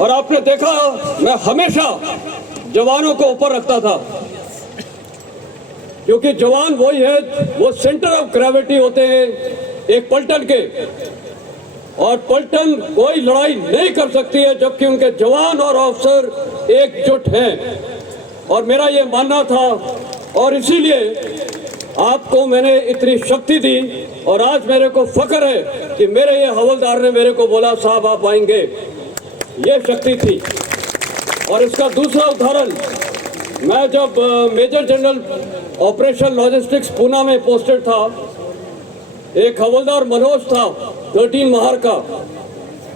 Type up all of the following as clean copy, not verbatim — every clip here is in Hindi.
और आपने देखा मैं हमेशा जवानों को ऊपर रखता था, क्योंकि जवान वही है, वो सेंटर ऑफ ग्रेविटी होते हैं एक पलटन के, और पलटन कोई लड़ाई नहीं कर सकती है जबकि उनके जवान और अफसर एकजुट हैं। और मेरा ये मानना था और इसीलिए आपको मैंने इतनी शक्ति दी। और आज मेरे को फख्र है कि मेरे ये हवलदार ने मेरे को बोला साहब आप आएंगे, ये शक्ति थी। और इसका दूसरा उदाहरण, मैं जब major general operation logistics Poona में पोस्टेड था, एक हवलदार मनोज था 13 महार का,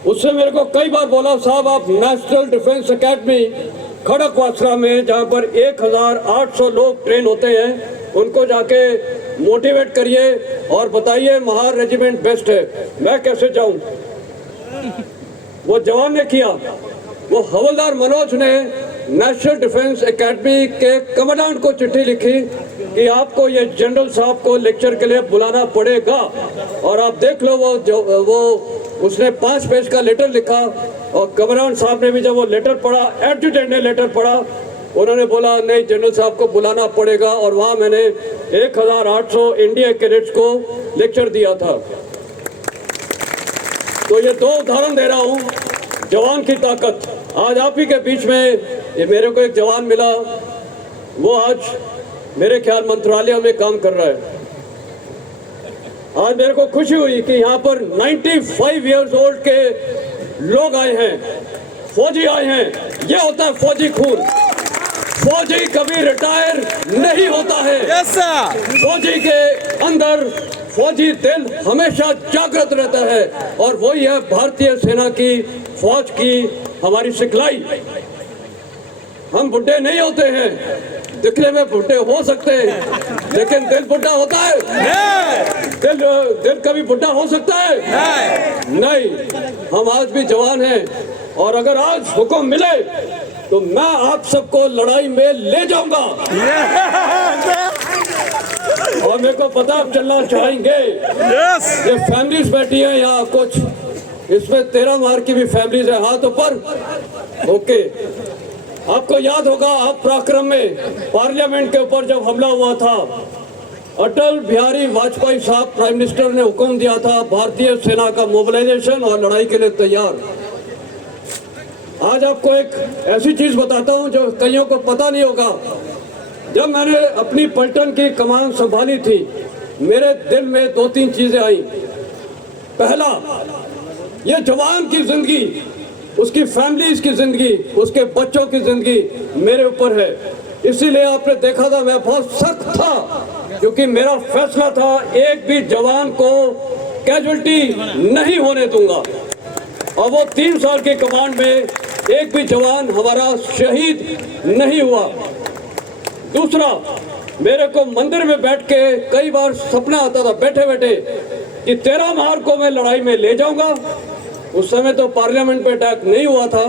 उससे मेरे को कई बार बोला साहब आप नेशनल डिफेंस एकेडमी खड़गवासला में, जहाँ पर 1800 लोग ट्रेन होते हैं, उनको जाके मोटिवेट करिए और बताइए महार रेजिमेंट बेस्ट है। मैं कैसे जाऊं? वो जवान ने किया। वो हवलदार मनोज ने नेशनल डिफेंस एकेडमी के कमांडेंट को चिट्ठी लिखी कि आपको ये जनरल साहब को लेक्चर के लिए बुलाना पड़ेगा। और आप देख लो वो उसने 5 पेज का लेटर लिखा, और कमांडेंट साहब ने भी जब वो लेटर पढ़ा, एडजुटेंट ने लेटर पढ़ा, उन्होंने बोला नहीं जनरल साहब को बुलाना पड़ेगा। और वहाँ मैंने 1800 इंडिया कैडेट्स को लेक्चर दिया था। तो ये 2 उदाहरण दे रहा हूँ जवान की ताकत। आज आप ही के बीच में ये मेरे को एक जवान मिला, वो आज मेरे ख्याल मंत्रालय में काम कर रहा है। आज मेरे को खुशी हुई कि यहाँ पर 95 इयर्स ओल्ड के लोग आए हैं, फौजी आए हैं। ये होता है फौजी खून। फौजी कभी रिटायर नहीं होता है। Yes sir. फौजी के अंदर फौजी दिल हमेशा जागृत रहता है, और वही है भारतीय सेना की, फौज की हमारी सिखलाई। हम बुढ़े नहीं होते हैं, दिखने में बुढ़े हो सकते हैं, लेकिन दिल बुढ़ा होता है? दिल कभी बुढ़ा हो सकता है? नहीं। हम आज भी जवान हैं, और अगर आज हुक्म मिले तो मैं आप सबको लड़ाई में ले जाऊंगा। और मेरे को पता आप चलना चाहेंगे। ये फैमिलीज बैठी हैं यहाँ, कुछ इसमें 13 मार की भी फैमिलीज है, हाथ ऊपर। ओके, आपको याद होगा आप पराक्रम में पार्लियामेंट के ऊपर जब हमला हुआ था, अटल बिहारी वाजपेयी साहब प्राइम मिनिस्टर ने हुक्म दिया था भारतीय सेना का मोबिलाइजेशन और लड़ाई के लिए तैयार। आज आपको एक ऐसी चीज बताता हूं जो कईयों को पता नहीं होगा। जब मैंने अपनी पलटन की कमान संभाली थी, मेरे दिल में 2-3 चीजें आई। पहला, ये जवान की जिंदगी, उसकी फैमिलीज की जिंदगी, उसके बच्चों की जिंदगी मेरे ऊपर है। इसीलिए आपने देखा था मैं बहुत सख्त था, क्योंकि मेरा फैसला था एक भी जवान को कैजुअल्टी नहीं होने दूंगा। और वो 3 साल के कमांड में एक भी जवान हमारा शहीद नहीं हुआ। दूसरा, मेरे को मंदिर में बैठ के कई बार सपना आता था बैठे बैठे कि 13 मार्च को मैं लड़ाई में ले जाऊंगा। उस समय तो पार्लियामेंट पे अटैक नहीं हुआ था,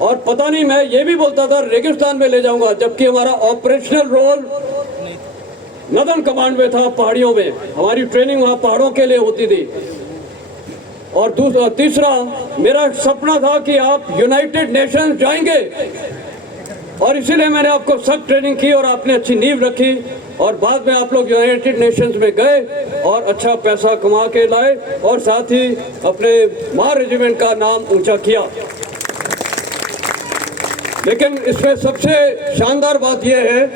और पता नहीं मैं ये भी बोलता था रेगिस्तान में ले जाऊंगा, जबकि हमारा ऑपरेशनल रोल नदन कमांड में था, पहाड़ियों में। हमारी ट्रेनिंग वहाँ पहाड़ों के लिए होती थी। और तीसरा, मेरा सपना था कि आप यूनाइटेड नेशंस जाएंगे, और इसीलिए मैंने आपको सब ट्रेनिंग की और आपने अच्छी नींव रखी, और बाद में आप लोग यूनाइटेड नेशंस में गए और अच्छा पैसा कमा के लाए, और साथ ही अपने महार रेजिमेंट का नाम ऊंचा किया। लेकिन इसमें सबसे शानदार बात यह है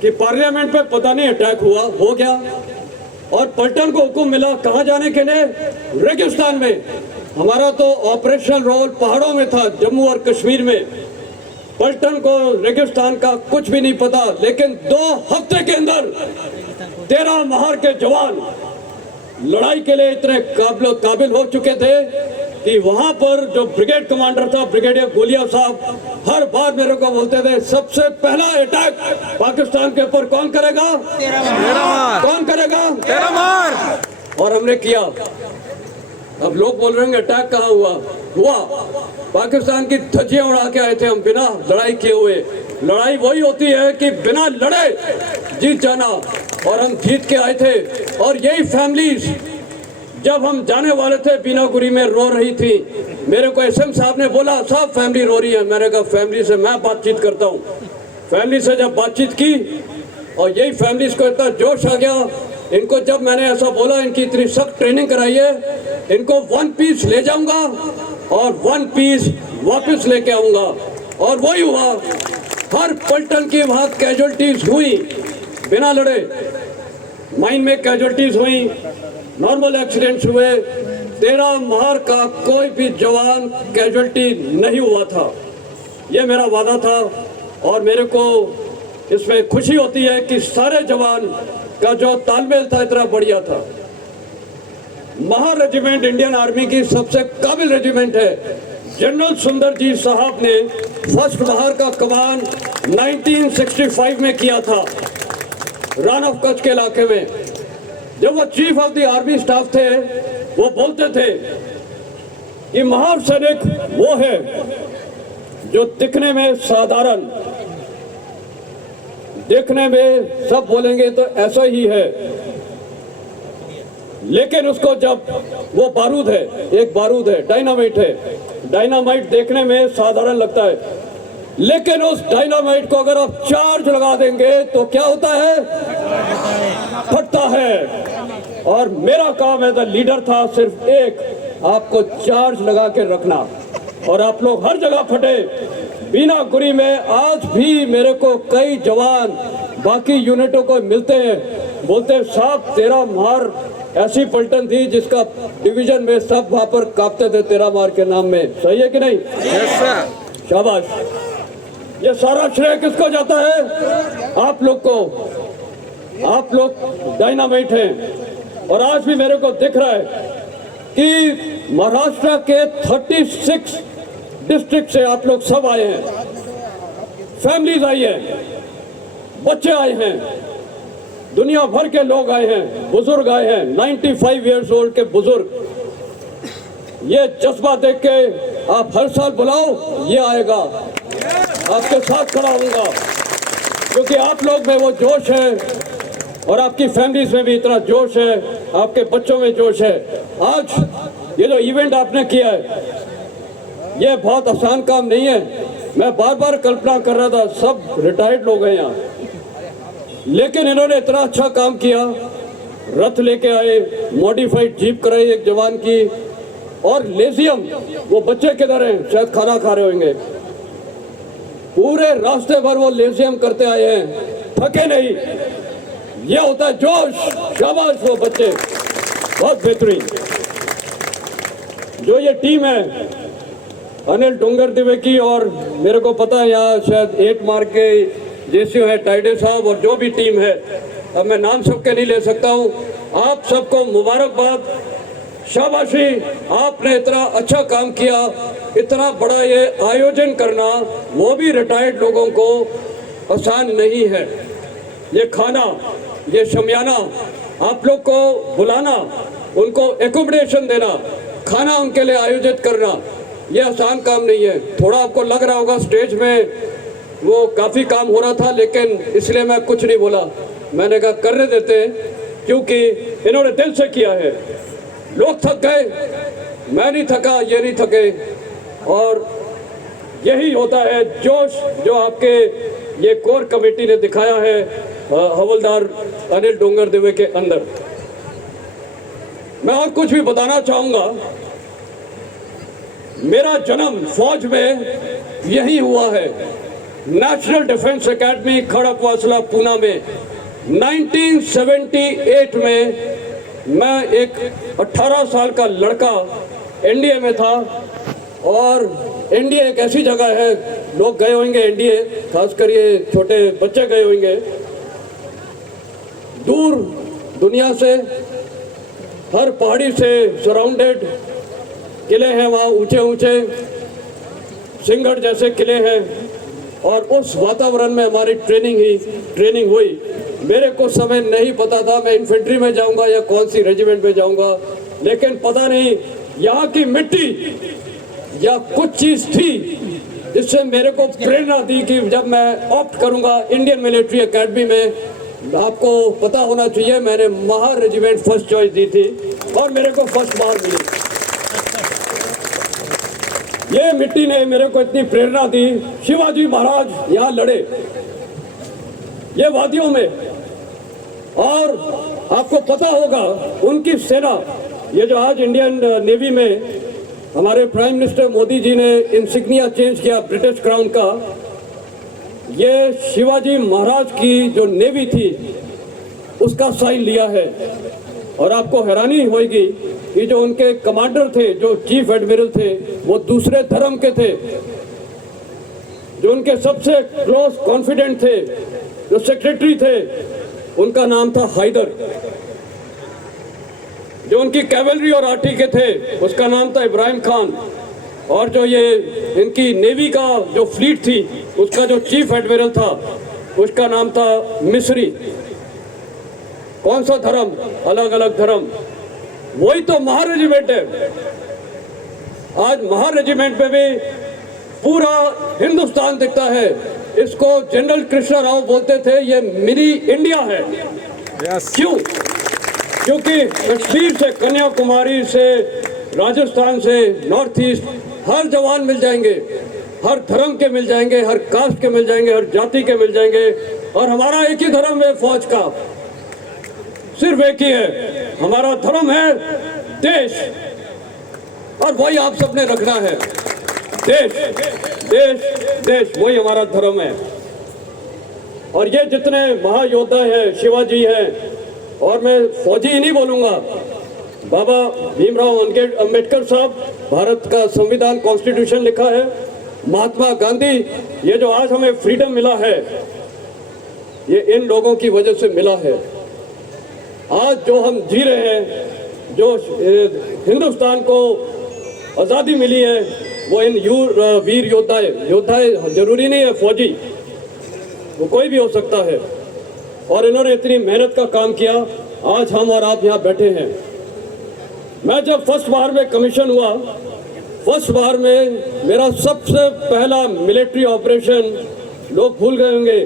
कि पार्लियामेंट पे पता नहीं अटैक हो गया, और पलटन को हुक्म मिला कहाँ जाने के लिए? रेगिस्तान में। हमारा तो ऑपरेशनल रोल पहाड़ों में था, जम्मू और कश्मीर में। पलटन को रेगिस्तान का कुछ भी नहीं पता, लेकिन 2 हफ्ते के अंदर 13 महार के जवान लड़ाई के लिए इतने काबिल हो चुके थे कि वहां पर जो ब्रिगेड कमांडर था ब्रिगेडियर गोलिया साहब, हर बार मेरे को बोलते थे सबसे पहला अटैक पाकिस्तान के ऊपर कौन करेगा? 13 मार। कौन करेगा? 13 मार। और हमने किया। अब लोग बोल रहे हैं अटैक कहाँ हुआ? पाकिस्तान की धज्जियां उड़ा के आए थे हम, बिना लड़ाई किए हुए। लड़ाई वही होती है कि बिना लड़े जीत जाना, और हम जीत के आए थे। और यही फैमिलीज जब हम जाने वाले थे बीनागुरी में रो रही थी, मेरे को एसएम साहब ने बोला सब फैमिली रो रही है। मैंने कहा फैमिली से मैं बातचीत करता हूँ। फैमिली से जब बातचीत की और यही फैमिलीज को इतना जोश आ गया, इनको जब मैंने ऐसा बोला, इनकी इतनी सख्त ट्रेनिंग कराई है, इनको 1 पीस ले जाऊंगा और 1 पीस वापस लेके आऊंगा। और वही हुआ। हर पलटन की वहाँ कैजुअलिटीज हुई बिना लड़े। माइन में कैजुअलिटीज हुई, नॉर्मल एक्सीडेंट्स हुए। 13 महार का कोई भी जवान कैजुअलिटी नहीं हुआ था। ये मेरा वादा था और मेरे को इसमें खुशी होती है कि सारे जवान का जो तालमेल था इतना बढ़िया था। महार रेजिमेंट इंडियन आर्मी की सबसे काबिल रेजिमेंट है। जनरल सुंदर जी साहब ने फर्स्ट महार का कमान 1965 में किया था रन ऑफ कच्छ के इलाके में। जब वो chief of the army staff थे, वो बोलते थे कि महार सैनिक वो है जो दिखने में साधारण, देखने में सब बोलेंगे तो ऐसा ही है, लेकिन उसको जब वो बारूद है, एक बारूद है, डायनामाइट है। डायनामाइट देखने में साधारण लगता है, लेकिन उस डायनामाइट को अगर आप चार्ज लगा देंगे तो क्या होता है? फटता है। और मेरा काम एज अ लीडर था सिर्फ एक, आपको चार्ज लगा के रखना, और आप लोग हर जगह फटे। बीनागुरी में आज भी मेरे को कई जवान बाकी यूनिटों को मिलते हैं, बोलते हैं साहब 13 महार ऐसी पलटन थी जिसका डिवीजन में सब वहां पर कांपते थे 13 महार के नाम में। सही है कि नहीं? Yes sir. शाबाश। ये सारा श्रेय किसको जाता है? आप लोग को। आप लोग डायनामाइट हैं। और आज भी मेरे को दिख रहा है कि महाराष्ट्र के 36 डिस्ट्रिक्ट से आप लोग सब आए हैं, फैमिलीज आई हैं, बच्चे आए हैं, दुनिया भर के लोग आए हैं, बुजुर्ग आए हैं, 95 इयर्स ओल्ड के बुजुर्ग। ये जज्बा देख के आप हर साल बुलाओ, ये आएगा, आपके साथ खड़ा होऊंगा, क्योंकि आप लोग में वो जोश है और आपकी फैमिलीज में भी इतना जोश है, आपके बच्चों में जोश है। आज ये जो इवेंट आपने किया है, ये बहुत आसान काम नहीं है। मैं बार बार कल्पना कर रहा था, सब रिटायर्ड लोग हैं यहाँ, लेकिन इन्होंने इतना अच्छा काम किया। रथ लेके आए, मॉडिफाइड जीप कराई एक जवान की, और लेजियम, वो बच्चे किधर हैं? शायद खाना खा रहे होंगे। पूरे रास्ते भर वो लेजियम करते आए हैं, थके नहीं। ये होता है जोश। शाबाश वो बच्चे, बहुत बेहतरीन। जो ये टीम है, अनिल डोंगर दिवे की, और मेरे को पता है यहाँ शायद 8 मार्क के जेसीओ है, टाइडे साहब, और जो भी टीम है, अब मैं नाम सबके नहीं ले सकता हूँ। आप सबको मुबारकबाद, शाबाशी। आपने इतना अच्छा काम किया, इतना बड़ा ये आयोजन करना, वो भी रिटायर्ड लोगों को आसान नहीं है। ये खाना, ये शमियाना, आप लोग को बुलाना, उनको एकोमोडेशन देना, खाना उनके लिए आयोजित करना, ये आसान काम नहीं है। थोड़ा आपको लग रहा होगा स्टेज में वो काफ़ी काम हो रहा था, लेकिन इसलिए मैं कुछ नहीं बोला। मैंने कहा करने देते हैं, क्योंकि इन्होंने दिल से किया है। लोग थक गए, मैं नहीं थका, ये नहीं थके, और यही होता है जोश जो आपके ये कोर कमेटी ने दिखाया है हवलदार अनिल डोंगर दिवे के अंदर। मैं और कुछ भी बताना चाहूँगा। मेरा जन्म फौज में यही हुआ है, national defence academy Khadakwasla Poona में। 1978 में मैं एक 18 साल का लड़का एनडीए में था, और एनडीए एक ऐसी जगह है, लोग गए होंगे एनडीए, खासकर ये छोटे बच्चे गए होंगे, दूर दुनिया से, हर पहाड़ी से सराउंडेड किले हैं वहाँ, ऊंचे ऊंचे सिंहगढ़ जैसे किले हैं, और उस वातावरण में हमारी ट्रेनिंग हुई। मेरे को समय नहीं पता था मैं इन्फेंट्री में जाऊंगा या कौन सी रेजिमेंट में जाऊंगा, लेकिन पता नहीं यहाँ की मिट्टी या कुछ चीज़ थी जिससे मेरे को प्रेरणा दी कि जब मैं ऑप्ट करूंगा इंडियन मिलिट्री एकेडमी में। आपको पता होना चाहिए मैंने महार रेजिमेंट फर्स्ट चॉइस दी थी, और मेरे को फर्स्ट बार मिली। ये मिट्टी ने मेरे को इतनी प्रेरणा दी। शिवाजी महाराज यहाँ लड़े ये वादियों में, और आपको पता होगा उनकी सेना, ये जो आज इंडियन नेवी में हमारे प्राइम मिनिस्टर मोदी जी ने इंसिग्निया चेंज किया ब्रिटिश क्राउन का, ये शिवाजी महाराज की जो नेवी थी उसका साइन लिया है। और आपको हैरानी होगी कि जो उनके कमांडर थे, जो चीफ एडमिरल थे, वो दूसरे धर्म के थे। जो उनके सबसे क्लोज कॉन्फिडेंट थे, जो सेक्रेटरी थे, उनका नाम था हैदर। जो उनकी कैवलरी और आर्टी के थे उसका नाम था इब्राहिम खान। और जो ये इनकी नेवी का जो फ्लीट थी उसका जो चीफ एडमिरल था उसका नाम था मिस्री। कौन सा धर्म? अलग अलग धर्म। वही तो महा रेजिमेंट है। आज महा रेजिमेंट में भी पूरा हिंदुस्तान दिखता है। इसको जनरल कृष्णा राव बोलते थे, ये मिनी इंडिया है। क्यों? क्योंकि कश्मीर से, कन्याकुमारी से, राजस्थान से, नॉर्थ ईस्ट, हर जवान मिल जाएंगे, हर धर्म के मिल जाएंगे, हर कास्ट के मिल जाएंगे, हर जाति के मिल जाएंगे। और हमारा एक ही धर्म है फौज का, सिर्फ एक ही है। हमारा धर्म है देश, और वही आप सबने रखना है। देश देश देश, वही हमारा धर्म है। और ये जितने महायोद्धा हैं, शिवाजी हैं, और मैं फौजी ही नहीं बोलूंगा, बाबा भीमराव अंबेडकर साहब, भारत का संविधान कॉन्स्टिट्यूशन लिखा है, महात्मा गांधी, ये जो आज हमें फ्रीडम मिला है ये इन लोगों की वजह से मिला है। आज जो हम जी रहे हैं, जो हिंदुस्तान को आज़ादी मिली है, वो इन वीर योद्धाएं जरूरी नहीं है फौजी, वो कोई भी हो सकता है। और इन्होंने इतनी मेहनत का काम किया, आज हम और आप यहाँ बैठे हैं। मैं जब फर्स्ट बार में कमीशन हुआ, फर्स्ट बार में मेरा सबसे पहला मिलिट्री ऑपरेशन, लोग भूल गए होंगे,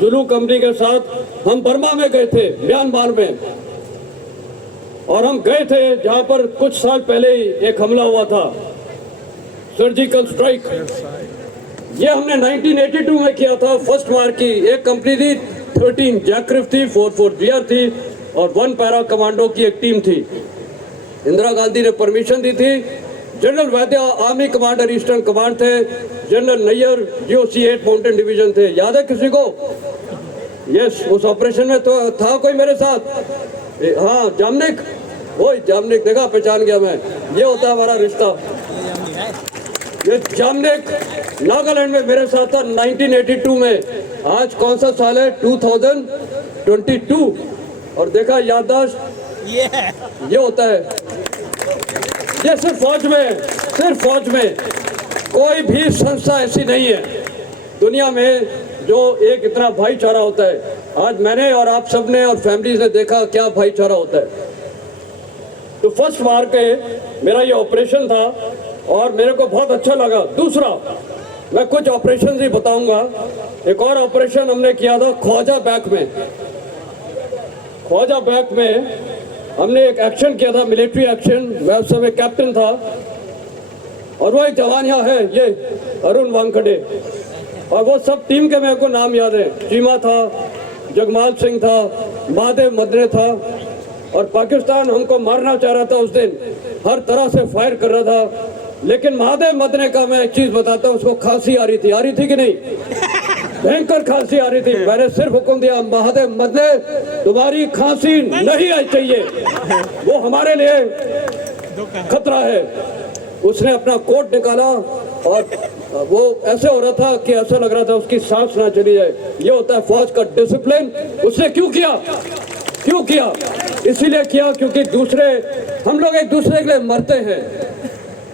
जुलू कंपनी के साथ हम बर्मा में गए थे, म्यांमार में। और हम गए थे जहाँ पर कुछ साल पहले ही एक हमला हुआ था, सर्जिकल स्ट्राइक। ये हमने 1982 में किया था। फर्स्ट बार की एक कंपनी थी, 13 जैकरिफ थी, 44 GR थी, और 1 पैरा कमांडो की एक टीम थी। इंदिरा गांधी ने परमिशन दी थी। General Vaidya army commander eastern command थे, general Nayyar GOC 8 mountain division थे। याद है किसी को? यस, उस ऑपरेशन में तो था कोई मेरे साथ। हाँ, जामनिक, वही जामनिक, देखा, पहचान गया मैं। ये होता है हमारा रिश्ता। ये जामनिक नागालैंड में मेरे साथ था 1982 में। आज कौन सा साल है? 2022। और देखा, याददाश्त ये होता है। ये सिर्फ फौज में, सिर्फ फौज में, कोई भी संस्था ऐसी नहीं है दुनिया में जो एक इतना भाईचारा होता है। आज मैंने और आप सबने और फैमिलीज ने देखा क्या भाईचारा होता है। तो फर्स्ट बार के मेरा ये ऑपरेशन था और मेरे को बहुत अच्छा लगा। दूसरा, मैं कुछ ऑपरेशन ही बताऊंगा। एक और ऑपरेशन हमने किया था ख्वाजा बैक में। ख्वाजा बैक में हमने एक एक्शन किया था, मिलिट्री एक्शन। मैं उस समय कैप्टन था, और वो एक जवान यहाँ है, ये अरुण वानखड़े, और वो सब टीम के मेरे को नाम याद है। चीमा था, जगमाल सिंह था, महादेव मदने था। और पाकिस्तान हमको मारना चाह रहा था उस दिन, हर तरह से फायर कर रहा था। लेकिन महादेव मदने का मैं एक चीज बताता हूँ, उसको खांसी आ रही थी कि नहीं? भयंकर खांसी आ रही थी। मैंने सिर्फ हुक्म दिया, महादेव मदने तुम्हारी खांसी नहीं आई चाहिए, वो हमारे लिए खतरा है। उसने अपना कोट निकाला और वो ऐसे हो रहा था कि ऐसा लग रहा था उसकी सांस ना चली जाए। ये होता है फौज का डिसिप्लिन। उसने क्यों किया? इसीलिए किया क्योंकि हम लोग एक दूसरे के लिए मरते हैं।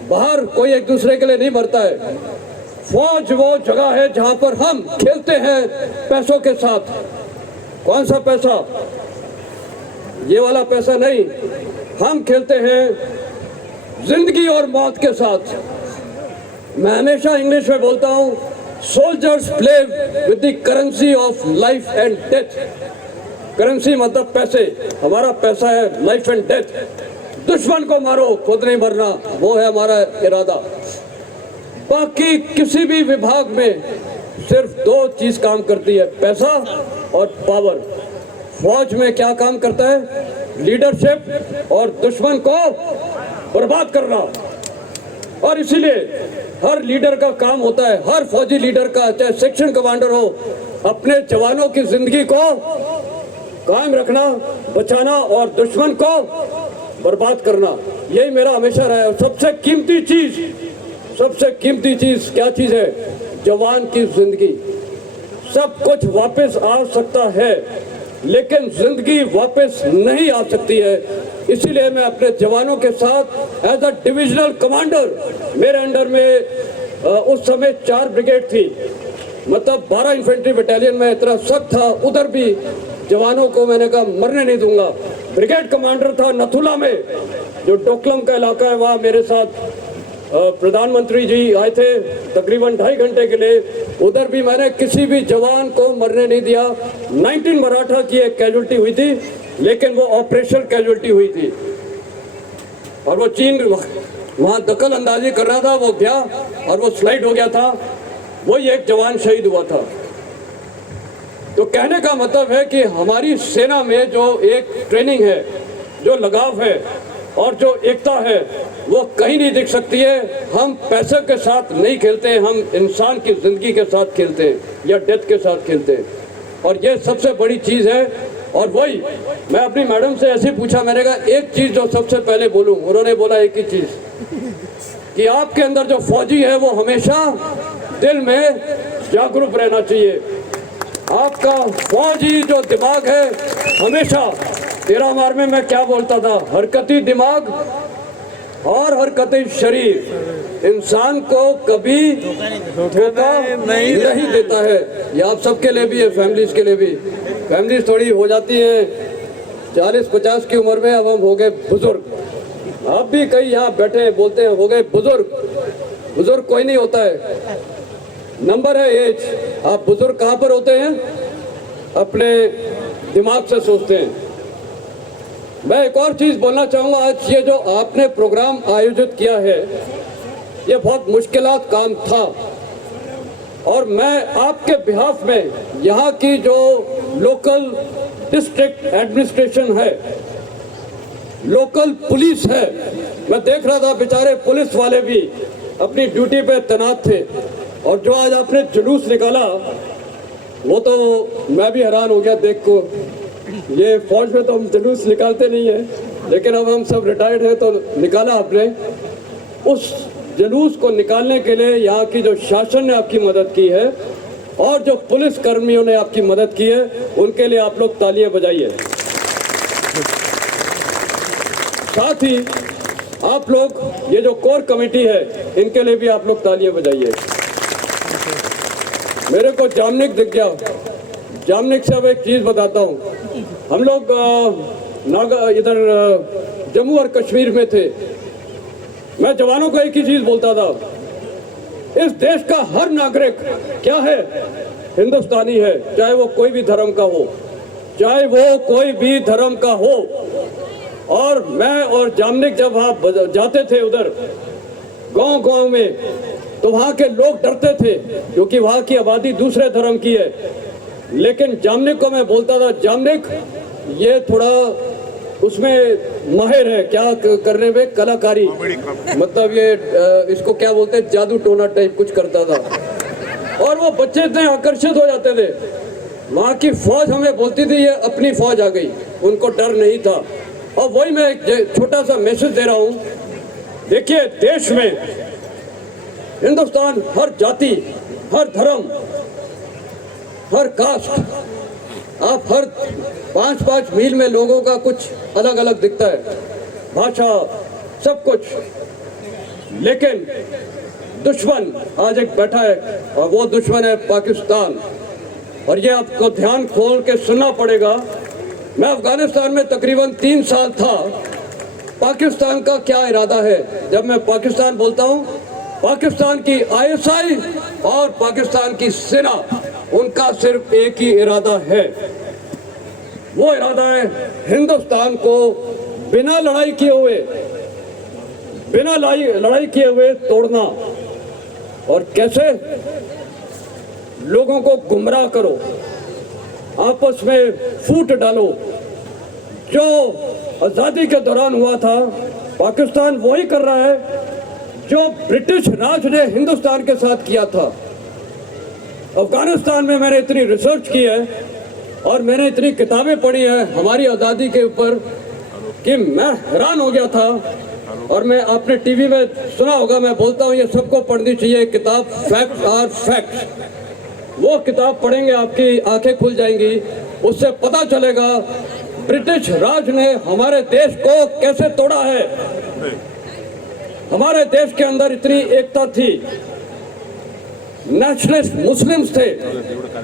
बाहर कोई एक दूसरे के लिए नहीं मरता है। फौज वो जगह है जहां पर हम खेलते हैं पैसों के साथ। कौन सा पैसा? ये वाला पैसा नहीं। हम खेलते हैं जिंदगी और मौत के साथ। मैं हमेशा इंग्लिश में बोलता हूं, soldiers play with the currency of life and death. Currency मतलब पैसे, हमारा पैसा है लाइफ एंड डेथ। दुश्मन को मारो, खुद नहीं मरना, वो है हमारा इरादा। बाकी किसी भी विभाग में सिर्फ दो चीज काम करती है, पैसा और पावर। फौज में क्या काम करता है? लीडरशिप और दुश्मन को बर्बाद करना। और इसीलिए हर लीडर का काम होता है, हर फौजी लीडर का, चाहे सेक्शन कमांडर हो, अपने जवानों की जिंदगी को कायम रखना, बचाना और दुश्मन को बर्बाद करना। यही मेरा हमेशा रहा है। सबसे कीमती चीज क्या चीज है? जवान की जिंदगी। सब कुछ वापस आ सकता है, लेकिन जिंदगी वापस नहीं आ सकती है। इसीलिए मैं अपने जवानों के साथ एज अ डिविजनल कमांडर, मेरे अंडर में उस समय 4 ब्रिगेड थी, मतलब 12 इन्फेंट्री बटालियन में इतना सख्त था। उधर भी जवानों को मैंने कहा मरने नहीं दूंगा। ब्रिगेड कमांडर था नथुला में, जो डोकलम का इलाका है, वहाँ मेरे साथ प्रधानमंत्री जी आए थे तकरीबन 2.5 घंटे के लिए। उधर भी मैंने किसी भी जवान को मरने नहीं दिया। 19 मराठा की एक कैजुअल्टी हुई थी, लेकिन वो ऑपरेशनल कैजुअल्टी हुई थी, और वो चीन वहाँ दखल अंदाजी कर रहा था, वो गया और वो स्लाइड हो गया था, वही एक जवान शहीद हुआ था। तो कहने का मतलब है कि हमारी सेना में जो एक ट्रेनिंग है, जो लगाव है और जो एकता है, वो कहीं नहीं दिख सकती है। हम पैसे के साथ नहीं खेलते, हम इंसान की जिंदगी के साथ खेलते हैं या डेथ के साथ खेलते हैं, और ये सबसे बड़ी चीज़ है। और वही मैं अपनी मैडम से ऐसे पूछा, मैंने कहा एक चीज़ जो सबसे पहले बोलूं, उन्होंने बोला एक ही चीज़ कि आपके अंदर जो फौजी है वो हमेशा दिल में जागरूक रहना चाहिए। आपका फौजी जो दिमाग है, हमेशा 13 मार में मैं क्या बोलता था, हरकती दिमाग और हरकती शरीर इंसान को कभी धोखा नहीं देता है। ये आप सबके लिए भी है, फैमिलीज के लिए भी। फैमिलीज थोड़ी हो जाती है 40-50 की उम्र में, अब हम हो गए बुजुर्ग। आप भी कई यहाँ बैठे हैं, बोलते हैं हो गए बुजुर्ग। बुजुर्ग कोई नहीं होता है, नंबर है एज। आप बुजुर्ग कहाँ पर होते हैं? अपने दिमाग से सोचते हैं। मैं एक और चीज़ बोलना चाहूँगा, आज ये जो आपने प्रोग्राम आयोजित किया है, ये बहुत मुश्किलात काम था, और मैं आपके बिहाफ में यहाँ की जो लोकल डिस्ट्रिक्ट एडमिनिस्ट्रेशन है, लोकल पुलिस है, मैं देख रहा था बेचारे पुलिस वाले भी अपनी ड्यूटी पे तैनात थे। और जो आज आपने जुलूस निकाला, वो तो मैं भी हैरान हो गया देख को। ये फौज में तो हम जुलूस निकालते नहीं है, लेकिन अब हम सब रिटायर्ड हैं तो निकाला आपने। उस जुलूस को निकालने के लिए यहाँ की जो शासन ने आपकी मदद की है और जो पुलिस कर्मियों ने आपकी मदद की है, उनके लिए आप लोग तालियां बजाइए। साथ ही आप लोग, ये जो कोर कमेटी है, इनके लिए भी आप लोग तालियां बजाइए। मेरे को जामनिक दिख गया। जामनिक से अब एक चीज़ बताता हूँ। हम लोग इधर जम्मू और कश्मीर में थे। मैं जवानों को एक ही चीज़ बोलता था, इस देश का हर नागरिक क्या है? हिंदुस्तानी है, चाहे वो कोई भी धर्म का हो, चाहे वो कोई भी धर्म का हो। और मैं और जामनिक जब वहाँ जाते थे उधर गांव-गांव में, तो वहाँ के लोग डरते थे क्योंकि वहाँ की आबादी दूसरे धर्म की है। लेकिन जामनिक को मैं बोलता था, जामनिक ये थोड़ा उसमें माहिर है, क्या करने में, कलाकारी, मतलब ये इसको क्या बोलते हैं, जादू टोना टाइप कुछ करता था। और वो बच्चे इतने आकर्षित हो जाते थे। वहाँ की फौज हमें बोलती थी ये अपनी फौज आ गई, उनको डर नहीं था। और वही मैं एक छोटा सा मैसेज दे रहा हूँ। देखिए, देश में हिंदुस्तान हर जाति, हर धर्म, हर कास्ट, आप हर 5-5 मील में लोगों का कुछ अलग अलग दिखता है, भाषा, सब कुछ। लेकिन दुश्मन आज एक बैठा है, और वो दुश्मन है पाकिस्तान। और ये आपको ध्यान खोल के सुनना पड़ेगा। मैं अफगानिस्तान में तकरीबन 3 साल था। पाकिस्तान का क्या इरादा है? जब मैं पाकिस्तान बोलता हूँ, पाकिस्तान की ISI और पाकिस्तान की सेना, उनका सिर्फ एक ही इरादा है। वो इरादा है हिंदुस्तान को बिना लड़ाई किए हुए तोड़ना, और कैसे लोगों को गुमराह करो, आपस में फूट डालो। जो आज़ादी के दौरान हुआ था, पाकिस्तान वही कर रहा है जो ब्रिटिश राज ने हिंदुस्तान के साथ किया था। अफगानिस्तान में मैंने इतनी रिसर्च की है और मैंने इतनी किताबें पढ़ी है हमारी आज़ादी के ऊपर कि मैं हैरान हो गया था। और मैं आपने टीवी में सुना होगा, मैं बोलता हूँ ये सबको पढ़नी चाहिए किताब, फैक्ट्स आर फैक्ट्स। वो किताब पढ़ेंगे आपकी आंखें खुल जाएंगी, उससे पता चलेगा ब्रिटिश राज ने हमारे देश को कैसे तोड़ा है। हमारे देश के अंदर इतनी एकता थी, नेशनलिस्ट मुस्लिम्स थे,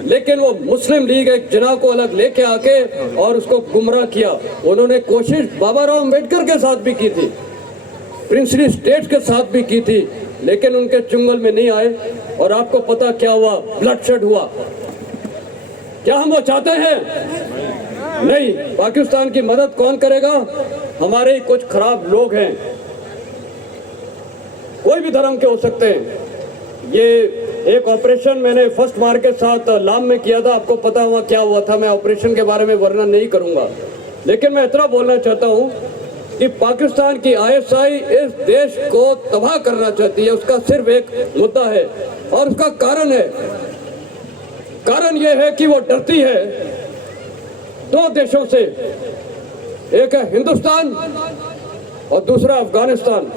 लेकिन वो मुस्लिम लीग एक जना को अलग लेके आके और उसको गुमराह किया। उन्होंने कोशिश बाबा राव अम्बेडकर के साथ भी की थी, प्रिंसली स्टेट्स के साथ भी की थी, लेकिन उनके चुंगल में नहीं आए। और आपको पता क्या हुआ? ब्लडशेड हुआ। क्या हम वो चाहते हैं? नहीं। पाकिस्तान की मदद कौन करेगा? हमारे ही कुछ खराब लोग हैं, कोई भी धर्म के हो सकते हैं। ये एक ऑपरेशन मैंने फर्स्ट मार के साथ लाम में किया था, आपको पता हुआ क्या हुआ था। मैं ऑपरेशन के बारे में वर्णन नहीं करूंगा, लेकिन मैं इतना बोलना चाहता हूं कि पाकिस्तान की आईएसआई इस देश को तबाह करना चाहती है। उसका सिर्फ एक मुद्दा है और उसका कारण है, कारण यह है कि वो डरती है दो देशों से, एक है हिंदुस्तान और दूसरा अफगानिस्तान।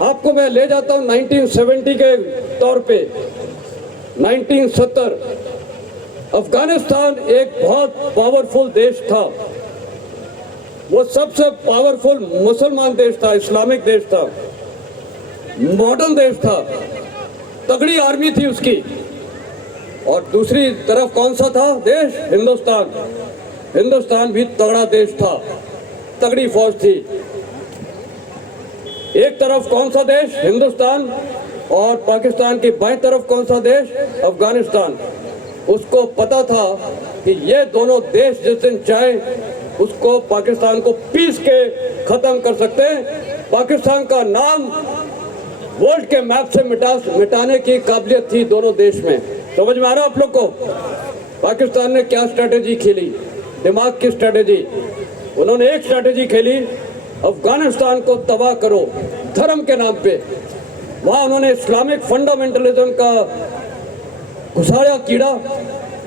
आपको मैं ले जाता हूं 1970 के तौर पे। 1970 अफगानिस्तान एक बहुत पावरफुल देश था, वो सबसे पावरफुल मुसलमान देश था, इस्लामिक देश था, मॉडर्न देश था, तगड़ी आर्मी थी उसकी। और दूसरी तरफ कौन सा था देश? हिंदुस्तान। हिंदुस्तान भी तगड़ा देश था, तगड़ी फौज थी। एक तरफ कौन सा देश? हिंदुस्तान, और पाकिस्तान की बाएं तरफ कौन सा देश? अफगानिस्तान। उसको पता था कि ये दोनों देश जिस दिन चाहे उसको पाकिस्तान को पीस के खत्म कर सकते हैं। पाकिस्तान का नाम वर्ल्ड के मैप से मिटाने की काबिलियत थी दोनों देश में। समझ में आ रहा आप लोग को? पाकिस्तान ने क्या स्ट्रेटेजी खेली? दिमाग की स्ट्रेटेजी। उन्होंने एक स्ट्रेटेजी खेली, अफगानिस्तान को तबाह करो धर्म के नाम पे। वहां उन्होंने इस्लामिक फंडामेंटलिज्म का घुसाया कीड़ा,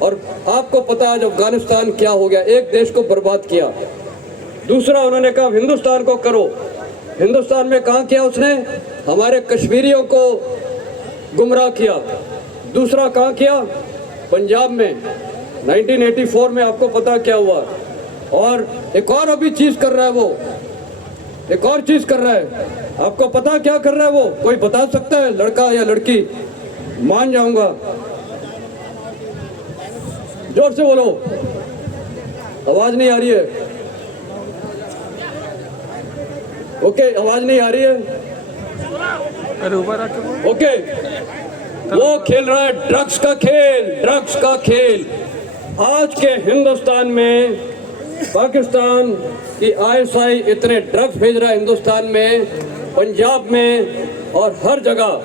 और आपको पता है आज अफगानिस्तान क्या हो गया, एक देश को बर्बाद किया। दूसरा उन्होंने कहा हिंदुस्तान को करो। हिंदुस्तान में कहाँ किया उसने? हमारे कश्मीरियों को गुमराह किया। दूसरा कहाँ किया? पंजाब में 1984 में। आपको पता क्या हुआ? और एक और अभी चीज कर रहा है वो, एक और चीज कर रहा है। आपको पता क्या कर रहा है वो? कोई बता सकता है? लड़का या लड़की? मान जाऊंगा, जोर से बोलो, आवाज नहीं आ रही है। ओके, आवाज नहीं आ रही है। ओके, वो खेल रहा है ड्रग्स का खेल, ड्रग्स का खेल। आज के हिंदुस्तान में पाकिस्तान कि आईएसआई इतने ड्रग्स भेज रहा है हिंदुस्तान में, पंजाब में और हर जगह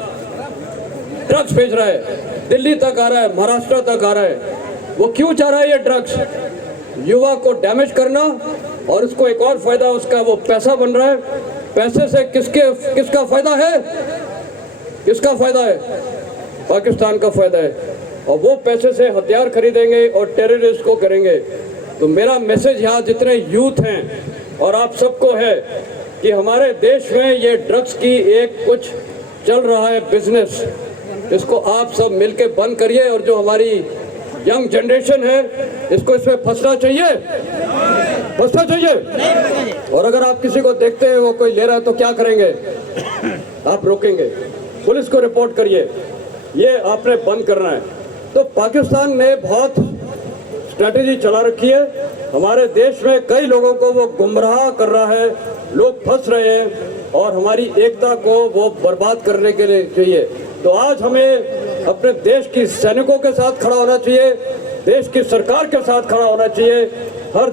ड्रग्स भेज रहा है। दिल्ली तक आ रहा है, महाराष्ट्र तक आ रहा है। वो क्यों चाह रहा है ये ड्रग्स? युवा को डैमेज करना, और उसको एक और फायदा उसका, वो पैसा बन रहा है। पैसे से किसका फायदा है? किसका फायदा है? पाकिस्तान का फायदा है। और वो पैसे से हथियार खरीदेंगे और टेररिस्ट को करेंगे। तो मेरा मैसेज यहाँ जितने यूथ हैं और आप सबको है कि हमारे देश में ये ड्रग्स की एक कुछ चल रहा है बिजनेस, इसको आप सब मिलके बंद करिए। और जो हमारी यंग जनरेशन है, इसको इसमें फंसना चाहिए, फंसना चाहिए। और अगर आप किसी को देखते हैं वो कोई ले रहा है तो क्या करेंगे? आप रोकेंगे, पुलिस को रिपोर्ट करिए। ये आपने बंद करना है। तो पाकिस्तान ने बहुत स्ट्रैटेजी चला रखी है। हमारे देश में कई लोगों को वो गुमराह कर रहा है, लोग फंस रहे हैं और हमारी एकता को वो बर्बाद करने के लिए चाहिए। तो आज हमें अपने देश की सैनिकों के साथ खड़ा होना चाहिए, देश की सरकार के साथ खड़ा होना चाहिए। हर